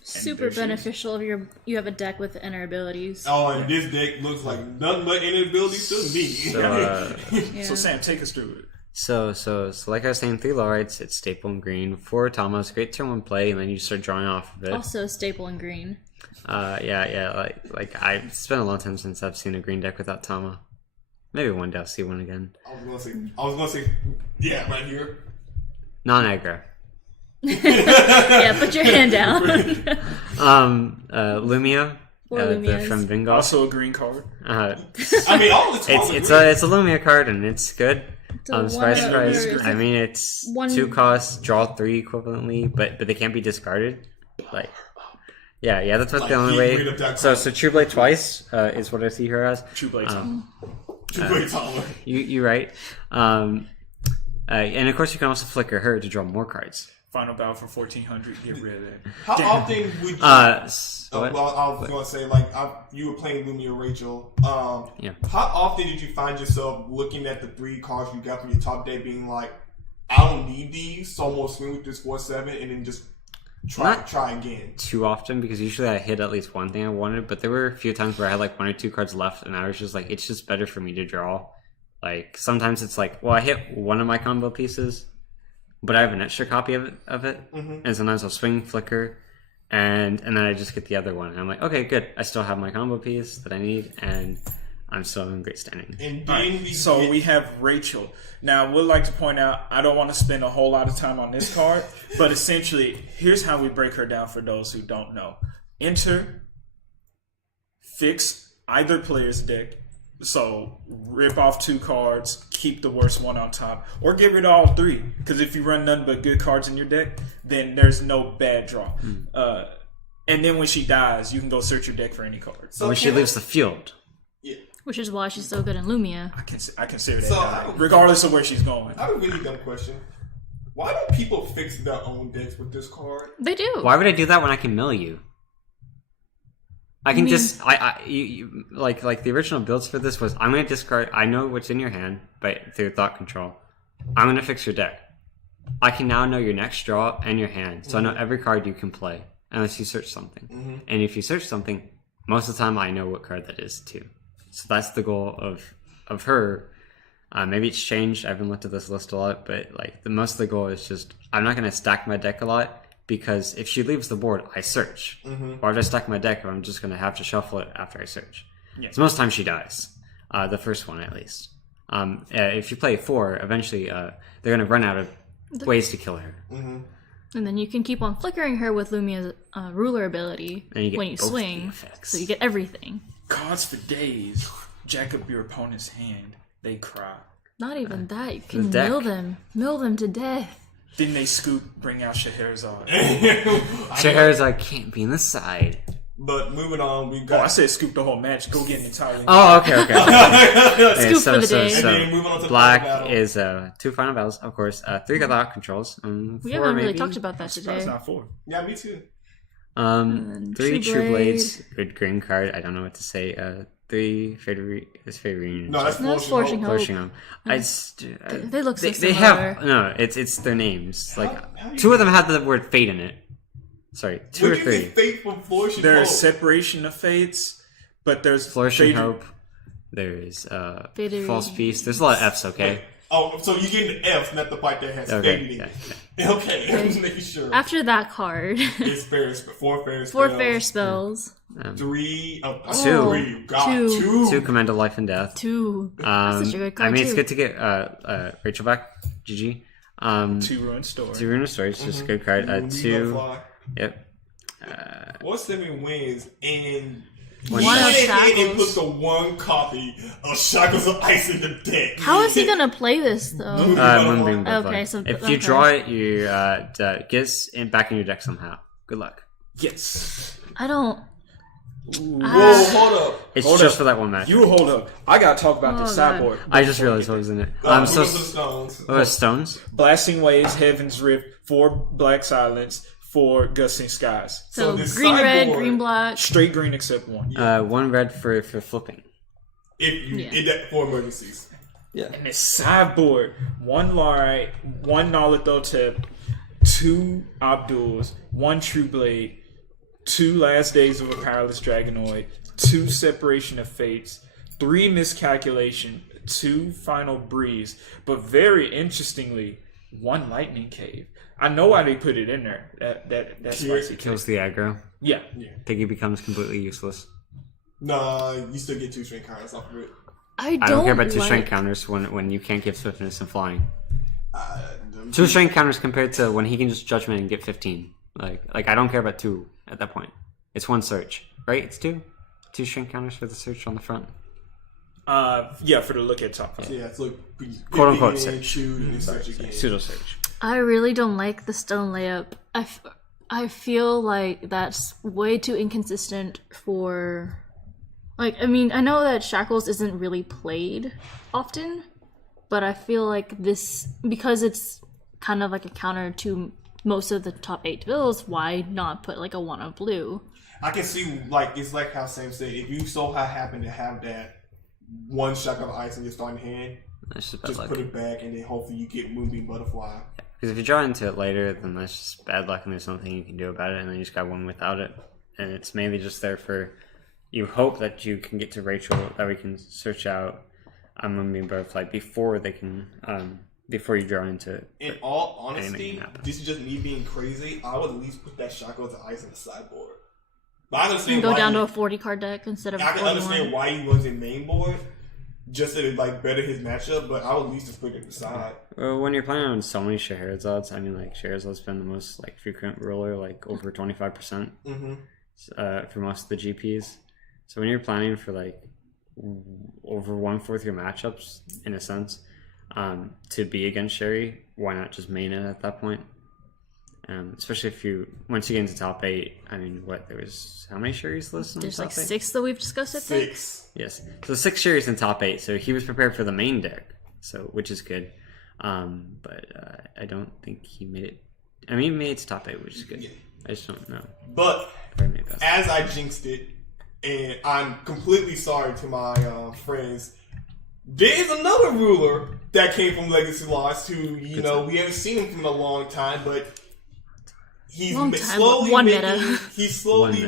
Super beneficial if you have a deck with inner abilities. Oh, and this deck looks like nothing but inabilities to me. So, So Sam, take us through it. So like I was saying, 3 Lorites, it's staple in green. 4 Tamas, great turn 1 play, and then you start drawing off of it. Also staple in green. Yeah. Like it's been a long time since I've seen a green deck without Tama. Maybe one day I'll see one again. I was gonna say, yeah, right here. Non-aggro. Yeah, put your hand down. Lumia. Four Lumias. From Vingal. Also a green card. I mean, all the it's a Lumia card and it's good. So Surprise, one surprise. other- I mean, it's one- 2 costs, draw 3 equivalently, but they can't be discarded. Like, yeah, that's what Like, the only he way. agreed with that So card. True Blade twice is what I see her as. True Blade. Wait, Tyler. You're right. And of course, you can also flicker her to draw more cards. Final battle for 1400. Get rid of that. How often would you? What? Well, I was gonna say you were playing Lumia Rachel. Yeah. How often did you find yourself looking at the 3 cards you got from your top deck, being like, "I don't need these, so I'm gonna swing with this 4/7," and then just try again? Too often, because usually I hit at least one thing I wanted, but there were a few times where I had like 1 or 2 cards left, and I was just like, it's just better for me to draw. Like sometimes it's like, well, I hit one of my combo pieces, but I have an extra copy of it, and sometimes I'll swing, flicker, and then I just get the other one, and I'm like, okay, good, I still have my combo piece that I need, and I'm still in great standing. And then We have Rachel. Now, I would like to point out, I don't want to spend a whole lot of time on this card, but essentially, here's how we break her down for those who don't know. Enter, fix either player's deck. So, rip off 2 cards, keep the worst one on top, or get rid of all 3. Because if you run nothing but good cards in your deck, then there's no bad draw. And then when she dies, you can go search your deck for any cards. So When she leaves the field. Which is why she's so good in Lumia. I consider that So, guy, regardless of where she's going. I have a really dumb question. Why don't people fix their own decks with this card? They do. Why would I do that when I can mill you? I can like the original builds for this was, I'm going to discard, I know what's in your hand, but through thought control. I'm going to fix your deck. I can now know your next draw and your hand, so I know every card you can play, unless you search something. And if you search something, most of the time I know what card that is too. So that's the goal of her. Maybe it's changed. I haven't looked at this list a lot, but like the most of the goal is just I'm not going to stack my deck a lot, because if she leaves the board, I search. Or if I stack my deck, I'm just going to have to shuffle it after I search. Yeah. So most of the time she dies. The first one at least. If you play 4, eventually they're going to run out of ways to kill her. And then you can keep on flickering her with Lumia's ruler ability when you swing, so you get everything. Cards for days. Jack up your opponent's hand. They cry. Not even that. You can mill them to death. Then they scoop, bring out Scheherazade. Scheherazade can't be in the side. But moving on, we got. I said scoop the whole match. Go get an Italian. Oh, okay. Scoop for the day. And then moving on to Black is 2 final battles, of course. 3 Godlock controls. We haven't really talked about that today. That's not 4. Yeah, me too. 3 True Blades. Good green card. I don't know what to say. 3 Favorite. No, that's Fortune Hope. They look so similar. They have it's their names. Like 2 of them have the word fate in it. Sorry, 2 or 3. Fate from Flourishing There's Hope? Separation of Fates, but there's Flourishing Hope. There's False Feast. There's a lot of F's. Okay. Wait. Oh, so you're getting the F's, not the part that has fate in it. Okay, I'm just making sure. After that card, It's four fair spells. 3. 2. God, 2 Command of Life and Death. 2. That's such a good card. I mean, it's good to get Rachel back. GG. 2 Ruined Story. 2 Ruined Story. It's just a good card. 2. Yep. What's 7 wins and One of Shackles. And put the 1 copy of Shackles of Ice in the deck. How is he gonna play this though? Moonbeam Butterfly. Okay, so if you draw it, you gets it back in your deck somehow. Good luck. Yes. I don't. Whoa, hold up. It's Hold just up. for that one match. You hold up. I gotta talk about this sideboard. I just realized what was in it. So stones. What was stones? Blasting Waves, Heaven's Rift, 4 Black Silence, 4 Gusting Skies. So this green, red, sideboard- green, black. Straight green except 1. 1 red for flipping. If you did that for emergencies. And this sideboard, 1 Larite, 1 Nalathotep, 2 Abduls, 1 True Blade, 2 Last Days of a Powerless Dragonoid, 2 Separation of Fates, 3 Miscalculation, 2 Final Breeze, but very interestingly, 1 Lightning Cave. I know why they put it in there. That's spicy. Kills the aggro. Yeah. Piggy becomes completely useless. Nah, you still get 2 strength counters off of it. I don't care about 2 strength counters when you can't give swiftness and flying. 2 strength counters compared to when he can just judgment and get 15. Like I don't care about 2 at that point. It's 1 search, right? It's 2 strength counters for the search on the front. Yeah, for the look at top. Yeah, it's like Quote unquote search. Pseudo search. I really don't like the stone layup. I feel like that's way too inconsistent for. Like, I mean, I know that Shackles isn't really played often, but I feel like this, because it's kind of like a counter to most of the top 8 bills, why not put like a 1 of blue? I can see, like, it's like how Sam said, if you so happen to have that 1 Shackle of Ice in your starting hand, just put it back and then hopefully you get Moonbeam Butterfly. Because if you draw into it later, then that's just bad luck and there's nothing you can do about it, and then you just got 1 without it. And it's mainly just there for, you hope that you can get to Rachel, that we can search out Moonbeam Butterfly before they can, before you draw into it. In all honesty, this is just me being crazy. I would at least put that Shackles of Ice in the sideboard. But I understand go down to a 40 card deck instead of. I can understand why he runs in main board, just to like better his matchup. But I would at least just put it aside. Well, when you're playing on so many Scheherazade's, I mean, like Scheherazade's been the most like frequent ruler, like over 25% for most of the GPs. So when you're planning for like over 1/4 your matchups, in a sense, to be against Sherry, why not just main it at that point? Especially if once you get into top 8, I mean, there was how many Sherrys listed? There's in like top 8? 6 that we've discussed. I think 6. Yes, so 6 Sherrys in top 8. So he was prepared for the main deck, which is good. But I don't think he made it. I mean, he made it to top 8, which is good. I just don't know. But as I jinxed it, and I'm completely sorry to my friends, There is another ruler that came from Legacy Lost who, you know, we haven't seen him from a long time, but he's slowly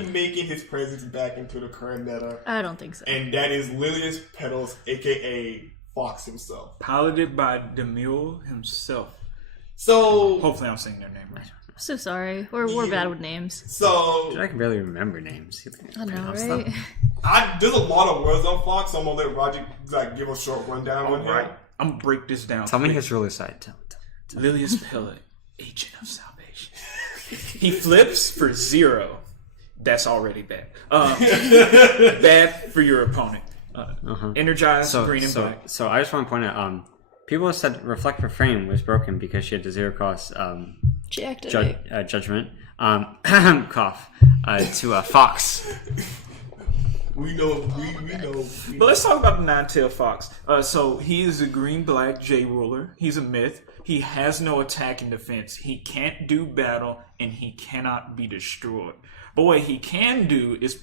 making his presence back into the current meta. I don't think so. And that is Lilius Petals, aka Fox himself. Piloted by Demule himself. So hopefully I'm saying their name right. I'm so sorry. We're bad with names. So I can barely remember names. I know, right? There's a lot of words on Fox, so I'm gonna let Roger give a short rundown on him. I'm gonna break this down. Tell me his ruler side. Tell. Lilius Pella, Agent of Salvation. He flips for 0. That's already bad. Bad for your opponent. Energized, green and black. So I just want to point out, people said Reflect for Frame was broken because she had the 0 cost judgment. Cough. To Fox. We know. But let's talk about the Nine-Tailed Fox. So he is a green-black J ruler. He's a myth. He has no attack and defense. He can't do battle, and he cannot be destroyed. But what he can do is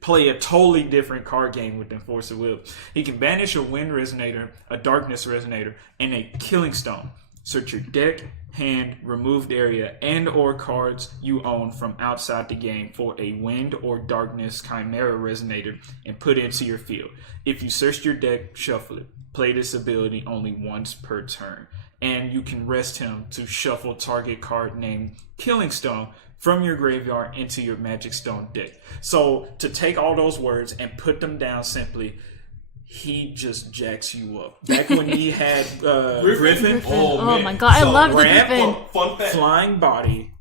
play a totally different card game with Enforcer Will. He can banish a Wind Resonator, a Darkness Resonator, and a Killing Stone. Search your deck, hand, removed area, and or cards you own from outside the game for a Wind or Darkness Chimera Resonator and put it into your field. If you searched your deck, shuffle it. Play this ability only once per turn. And you can rest him to shuffle target card named Killing Stone from your graveyard into your Magic Stone deck. So to take all those words and put them down simply, he just jacks you up. Back when he had Griffin. Oh my god, I love the Griffin. Fun fact. Flying body.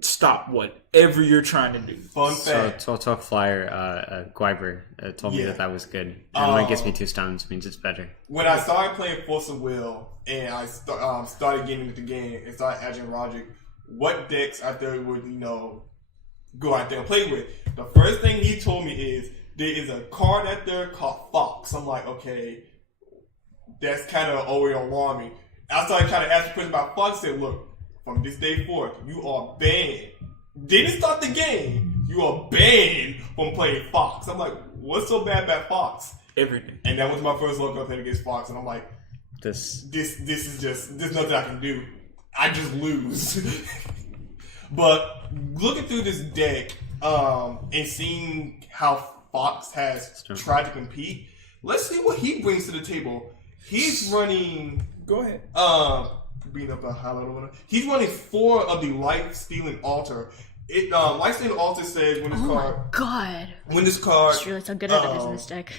Stop whatever you're trying to do. Fun fact. So Talk Flyer, Gwyber told me that was good. And when it gets me 2 stones, means it's better. When I started playing Force of Will and I started getting into the game and started asking Roger what decks I thought would, go out there and play with, the first thing he told me is there is a card out there called Fox. I'm like, okay, that's kind of always alarming. I started trying to ask a question about Fox. I said, look, from this day forth, you are banned. Didn't start the game. You are banned from playing Fox. I'm like, what's so bad about Fox? Everything. And that was my first look up against Fox, and I'm like, This is just, there's nothing I can do. I just lose. But looking through this deck, and seeing how Fox has tried to compete, let's see what he brings to the table. He's running. Go ahead. Beat up a highlight over. He's running 4 of the Life Stealing Altar. Life Stealing Altar says when this card. Oh my god. When this card. I just realized how good at it is in this deck.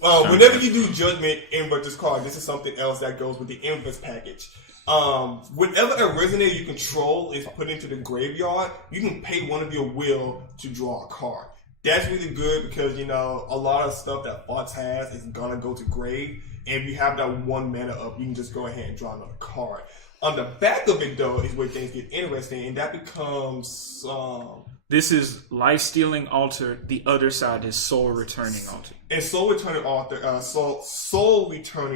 Whenever you do Judgment, invert this card. This is something else that goes with the Inverse package. Whenever a resonator you control is put into the graveyard, you can pay one of your will to draw a card. That's really good because, a lot of stuff that Fox has is gonna go to grave. And if you have that 1 mana up, you can just go ahead and draw another card. On the back of it, though, is where things get interesting, and that becomes... This is Life Stealing Altar. The other side is Soul Returning Altar. And Soul Returning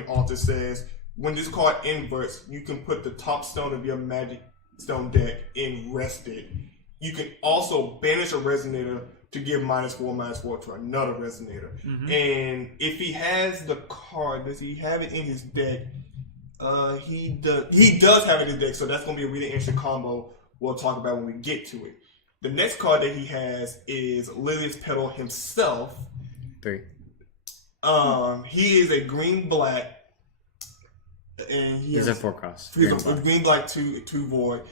Altar says, when this card inverts, you can put the top stone of your Magic Stone deck in rested. You can also banish a Resonator to give -4/-4 to another Resonator. Mm-hmm. And if he has the card, does he have it in his deck? He does have it in his deck, so that's going to be a really interesting combo we'll talk about when we get to it. The next card that he has is Lilius Petal himself. 3. He is a green-black, and he's a 4 cost. He's a green-black 2 void.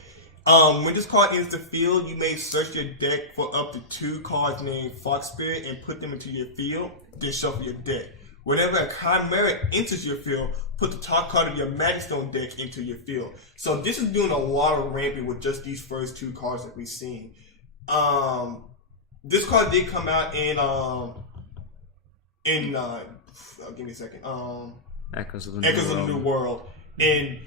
When this card enters the field, you may search your deck for up to 2 cards named Fox Spirit and put them into your field, then shuffle your deck. Whenever a Chimera enters your field, put the top card of your Magic Stone deck into your field. So this is doing a lot of ramping with just these first 2 cards that we've seen. This card did come out in give me a second. Echoes of the New World. And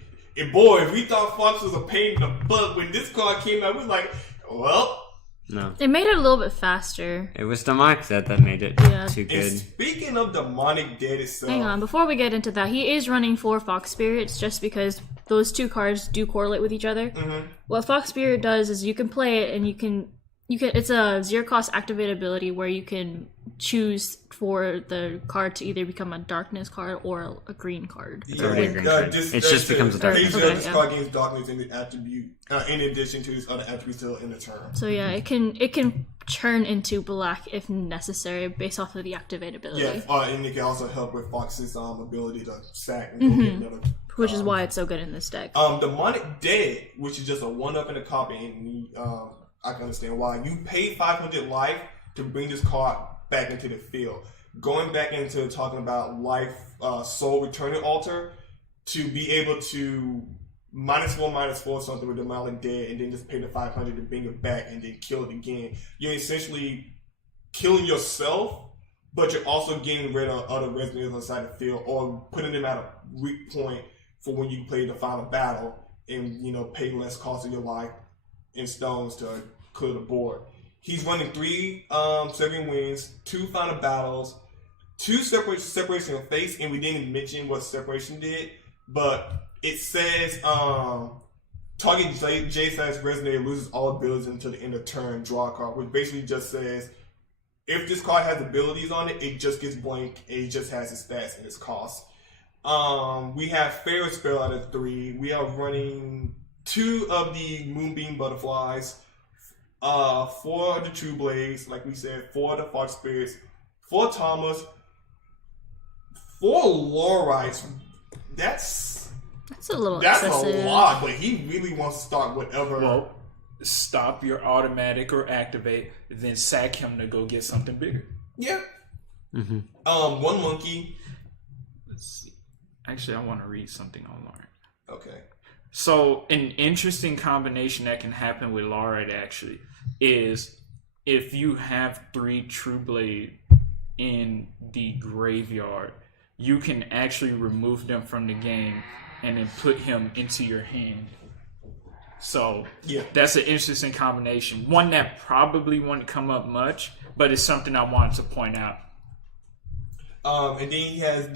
boy, if we thought Fox was a pain in the butt when this card came out, we was like, well. No. It made it a little bit faster. It was Demonic Dead that made it too good. And speaking of Demonic Dead itself. Hang on, before we get into that, he is running 4 Fox Spirits just because those 2 cards do correlate with each other. Mm-hmm. What Fox Spirit does is you can play it and you can it's a zero cost activate ability where you can choose for the card to either become a darkness card or a green card. It's already a green card. It just becomes a darkness. This card gains darkness in the attribute, in addition to its other attributes still in the turn. So yeah, it can turn into black if necessary based off of the activate ability. Yeah, and it can also help with Fox's ability to sack and go get another. Which is why it's so good in this deck. Demonic Dead, which is just a 1-up in a copy, and I can understand why. You pay 500 life to bring this card back into the field. Going back into talking about life, soul returning altar, to be able to -4/-4 something with Demonic Dead, and then just pay the 500 to bring it back and then kill it again. You're essentially killing yourself, but you're also getting rid of other resonators inside the field, or putting them at a weak point for when you play the final battle, and pay less cost of your life in stones to clear the board. He's running 3 Severing Winds, 2 final battles, 2 separation of face, and we didn't mention what separation did, but it says target J-size resonator loses all abilities until the end of turn, draw a card, which basically just says if this card has abilities on it, it just gets blank, and it just has its stats and its cost. We have Pharaoh Spell out of 3. We are running 2 of the Moonbeam Butterflies, 4 of the True Blades, like we said, 4 of the Fox Spirits, 4 Thomas, 4 Lorites. That's excessive. a lot, but he really wants to start whatever. Well, stop your automatic or activate, then sack him to go get something bigger. Yeah. 1 monkey. Let's see. Actually, I want to read something on Lauren. Okay. So, an interesting combination that can happen with Laurite actually is if you have 3 True Blade in the graveyard, you can actually remove them from the game and then put him into your hand. So, yeah, that's an interesting combination. One that probably won't come up much, but it's something I wanted to point out. And then he has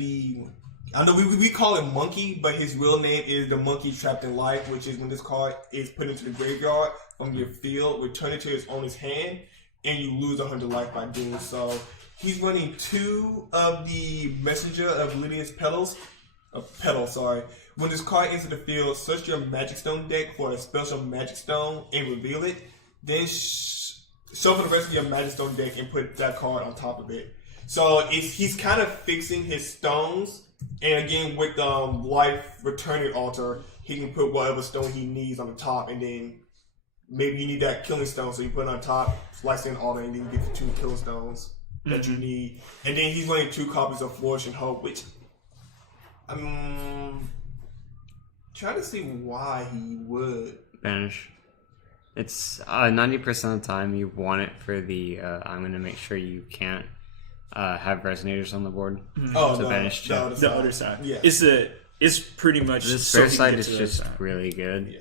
I know we call him Monkey, but his real name is the Monkey Trapped in Life, which is when this card is put into the graveyard from your field, return it to its owner's hand, and you lose 100 life by doing so. He's running 2 of the Messenger of Lydia's Petals. When this card enters the field, search your Magic Stone deck for a special Magic Stone and reveal it. Then shuffle the rest of your Magic Stone deck and put that card on top of it. So he's kind of fixing his stones. And again, with life returning altar, he can put whatever stone he needs on the top, and then maybe you need that killing stone, so you put it on top, slice in altar, and then you get the 2 killing stones that you need. And then he's running 2 copies of Flourish and Hope, which I'm trying to see why he would banish. It's 90% of the time you want it for the I'm going to make sure you can't have resonators on the board. Banish check. The other side. Yeah. It's pretty much the so spare he side gets is the just other side. really good. Yeah.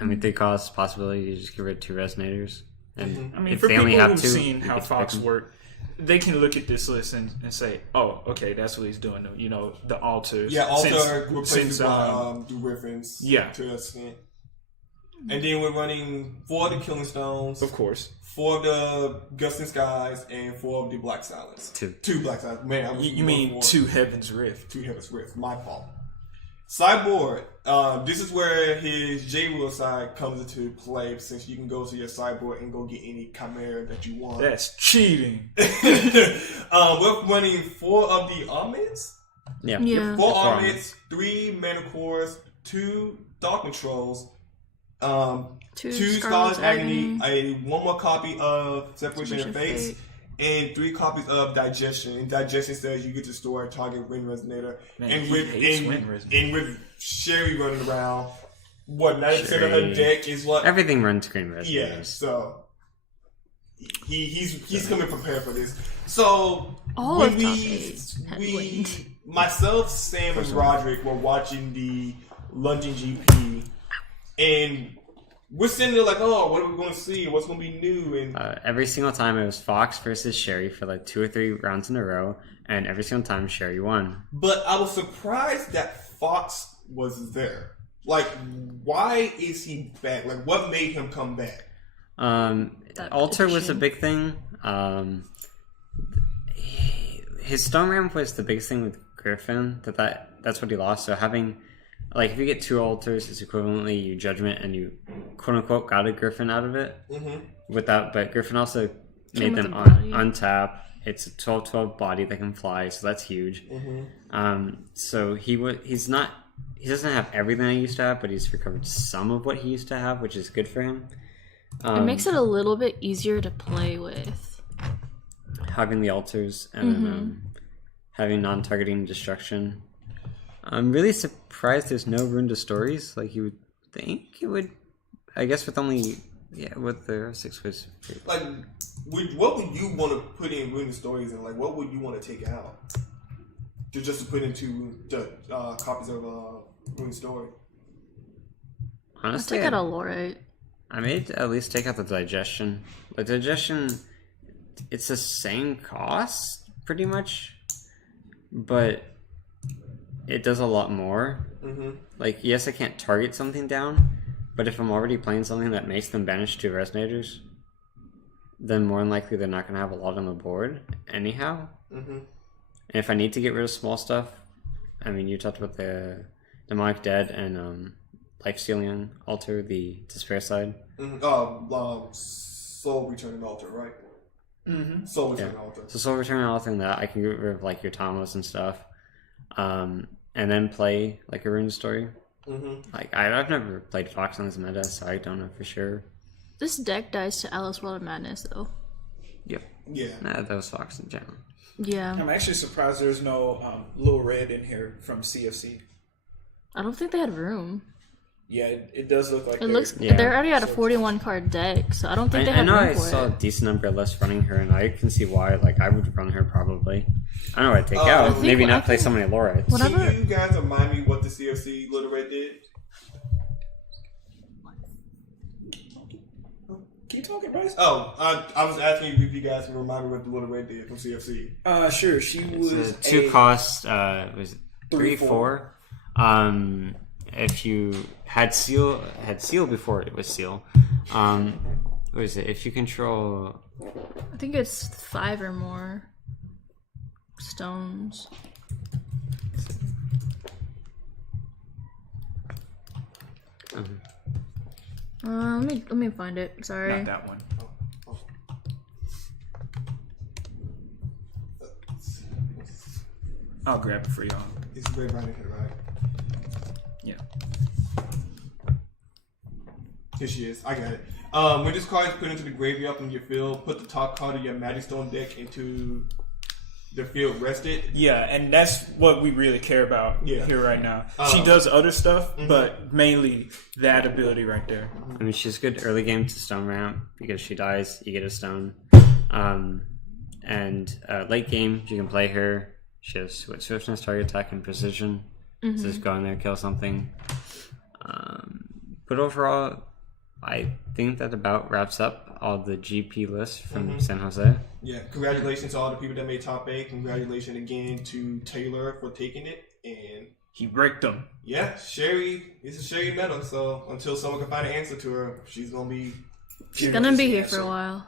I mean, they cost possibility to just get rid of 2 resonators. And I mean, if for they people only have who've 2, seen you how get to Fox pick 'em. work, they can look at this list and say, "Oh, okay, that's what he's doing." The altars. Yeah, altar Since replaces by do reference. Yeah. To an extent. And then we're running 4 of the Killing Stones, of course. 4 of the Gusting Skies, and 4 of the Black Silence. 2 Black Silence. Man, I was You mean more- 2 Heaven's Rift? 2 Heaven's Rift. My fault. Sideboard. This is where his J-Rule side comes into play, since you can go to your sideboard and go get any Chimera that you want. That's cheating. We're running 4 of the Omens. Yeah. 4 Omens, 3 Mana Cores, 2 Dark Controls, 2 Scarlet's Agony, 1 more copy of Separation of Fates, and 3 copies of Digestion. And Digestion says you get to store a target Wind Resonator. Man, and he hates Wind Resonator. And with Sherry running around, 90% of her deck is what? Everything runs green resonators. Yeah, so he's coming prepared for this. So All when of top 8 had wind. myself, Sam, and Roderick were watching the London GP, and we're sitting there like, oh, what are we going to see? What's going to be new? And Every single time it was Fox versus Sherry for like 2 or 3 rounds in a row, and every single time Sherry won. but I was surprised that Fox was there. Like, why is he back? Like, what made him come back? Altar was a edition. big thing. His stone ramp was the biggest thing with Griffin. That's what he lost. So having, like, if you get 2 altars, it's equivalently you judgment and you quote unquote got a Griffin out of it. With that, but Griffin also made with them the body. untap. It's a 12/12 body that can fly, so that's huge. So he doesn't have everything I used to have, but he's recovered some of what he used to have, which is good for him. It makes it a little bit easier to play with. Having the altars and then having non-targeting destruction. I'm really surprised there's no Rune to Stories. Like, you would think it would. I guess with only with the 6 was. Like, what would you want to put in Rune Stories, and like, what would you want to take out? Just to put into the copies of Rune Story. Honestly, Let's take out a Lorite. I may at least take out the digestion. The digestion, it's the same cost, pretty much, but it does a lot more. Like, yes, I can't target something down, but if I'm already playing something that makes them banish 2 resonators, then more than likely they're not going to have a lot on the board anyhow. And if I need to get rid of small stuff, I mean, you talked about the Demonic Dead and Life-Stealing Altar, the Despair side. Soul Returning Altar, right? Soul Returning Altar. So Soul Returning Altar and that, I can get rid of, like, your Tamas and stuff. And then play, like, a Rune Story. Like, I've never played Fox on this meta, so I don't know for sure. This deck dies to Alice World of Madness, though. Yep. Yeah. Nah, that was Fox in general. Yeah. I'm actually surprised there's no Lil Red in here from CFC. I don't think they had room. Yeah, it does look like It looks Yeah. they're already at a 41 card deck, so I don't think they I have know room I for saw it. a decent number of lists running her, and I can see why. Like, I would run her probably. I don't know what I'd take I out. think- Maybe I not play think- so many Lorites. Whatever. Can you guys remind me what the CFC Little Red did? Keep talking, Bryce. Oh, I was asking if you guys can remind me what the Little Red did from CFC. Sure. She was It's a 2 cost, was it 3, 4? If you had seal before it was seal. What is it? If you control... I think it's 5 or more stones. Let me find it. Sorry. Not that one. I'll grab it for y'all. It's red right in here, right? Yeah. Here she is. I got it. When this card is put into the graveyard from your field, put the top card of your Magic Stone deck into the field rested. Yeah, and that's what we really care about here right now. She does other stuff, but mainly that ability right there. I mean, she's good early game to stone ramp because she dies, you get a stone. And late game, you can play her. She has swiftness, target attack, and precision. So just go in there, kill something. But overall, I think that about wraps up all the GP lists from San Jose. Yeah, congratulations to all the people that made top 8. Congratulations again to Taylor for taking it. And He bricked them. yeah, Sherry, it's a Sherry medal. So until someone can find an answer to her, she's gonna be. She's gonna be here for a while.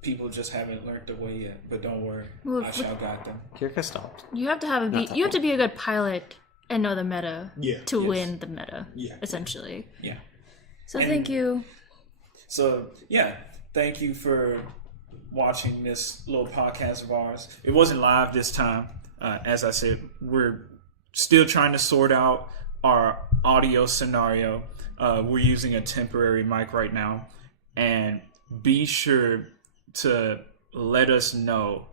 People just haven't learned the way yet, but don't worry, Well, I shall guide them. Kirka stopped. You have to be a good pilot and know the meta to win the meta. Yeah. Essentially. Yeah. So thank you. So yeah, thank you for watching this little podcast of ours. It wasn't live this time. As I said, we're still trying to sort out our audio scenario. We're using a temporary mic right now, and be sure to let us know,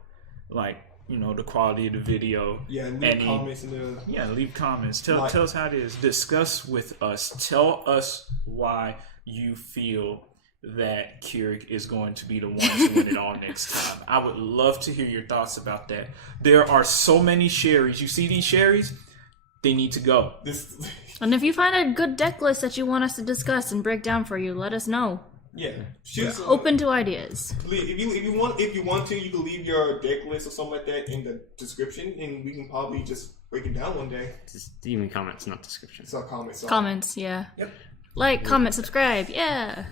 like, you know, the quality of the video. Yeah, leave comments in the. Yeah, leave comments. Tell us how it is. Discuss with us. Tell us why you feel that Keurig is going to be the one to win it all next time. I would love to hear your thoughts about that. There are so many Sherrys. You see these Sherrys? They need to go. And if you find a good deck list that you want us to discuss and break down for you, let us know. Yeah, Open to ideas. If you want to, you can leave your deck list or something like that in the description, and we can probably just break it down one day. You mean comments, not descriptions. So comments. Comments, yeah. Yep. Like, comment, subscribe. Yeah.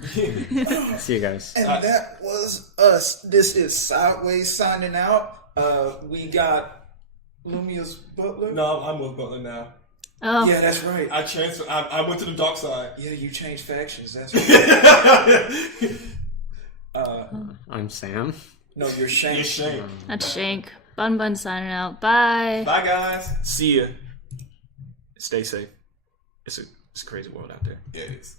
See you guys. And that was us. This is Sideways signing out. We got Lumia's Butler. No, I'm with Butler now. Oh, Yeah, that's right. I transferred. I went to the dark side. Yeah, you changed factions. That's right. I'm Sam. No, you're Shane. It's Shane. that's Shank. Bun Bun signing out. Bye. Bye, guys. See ya. Stay safe. It's a crazy world out there. Yeah, it is.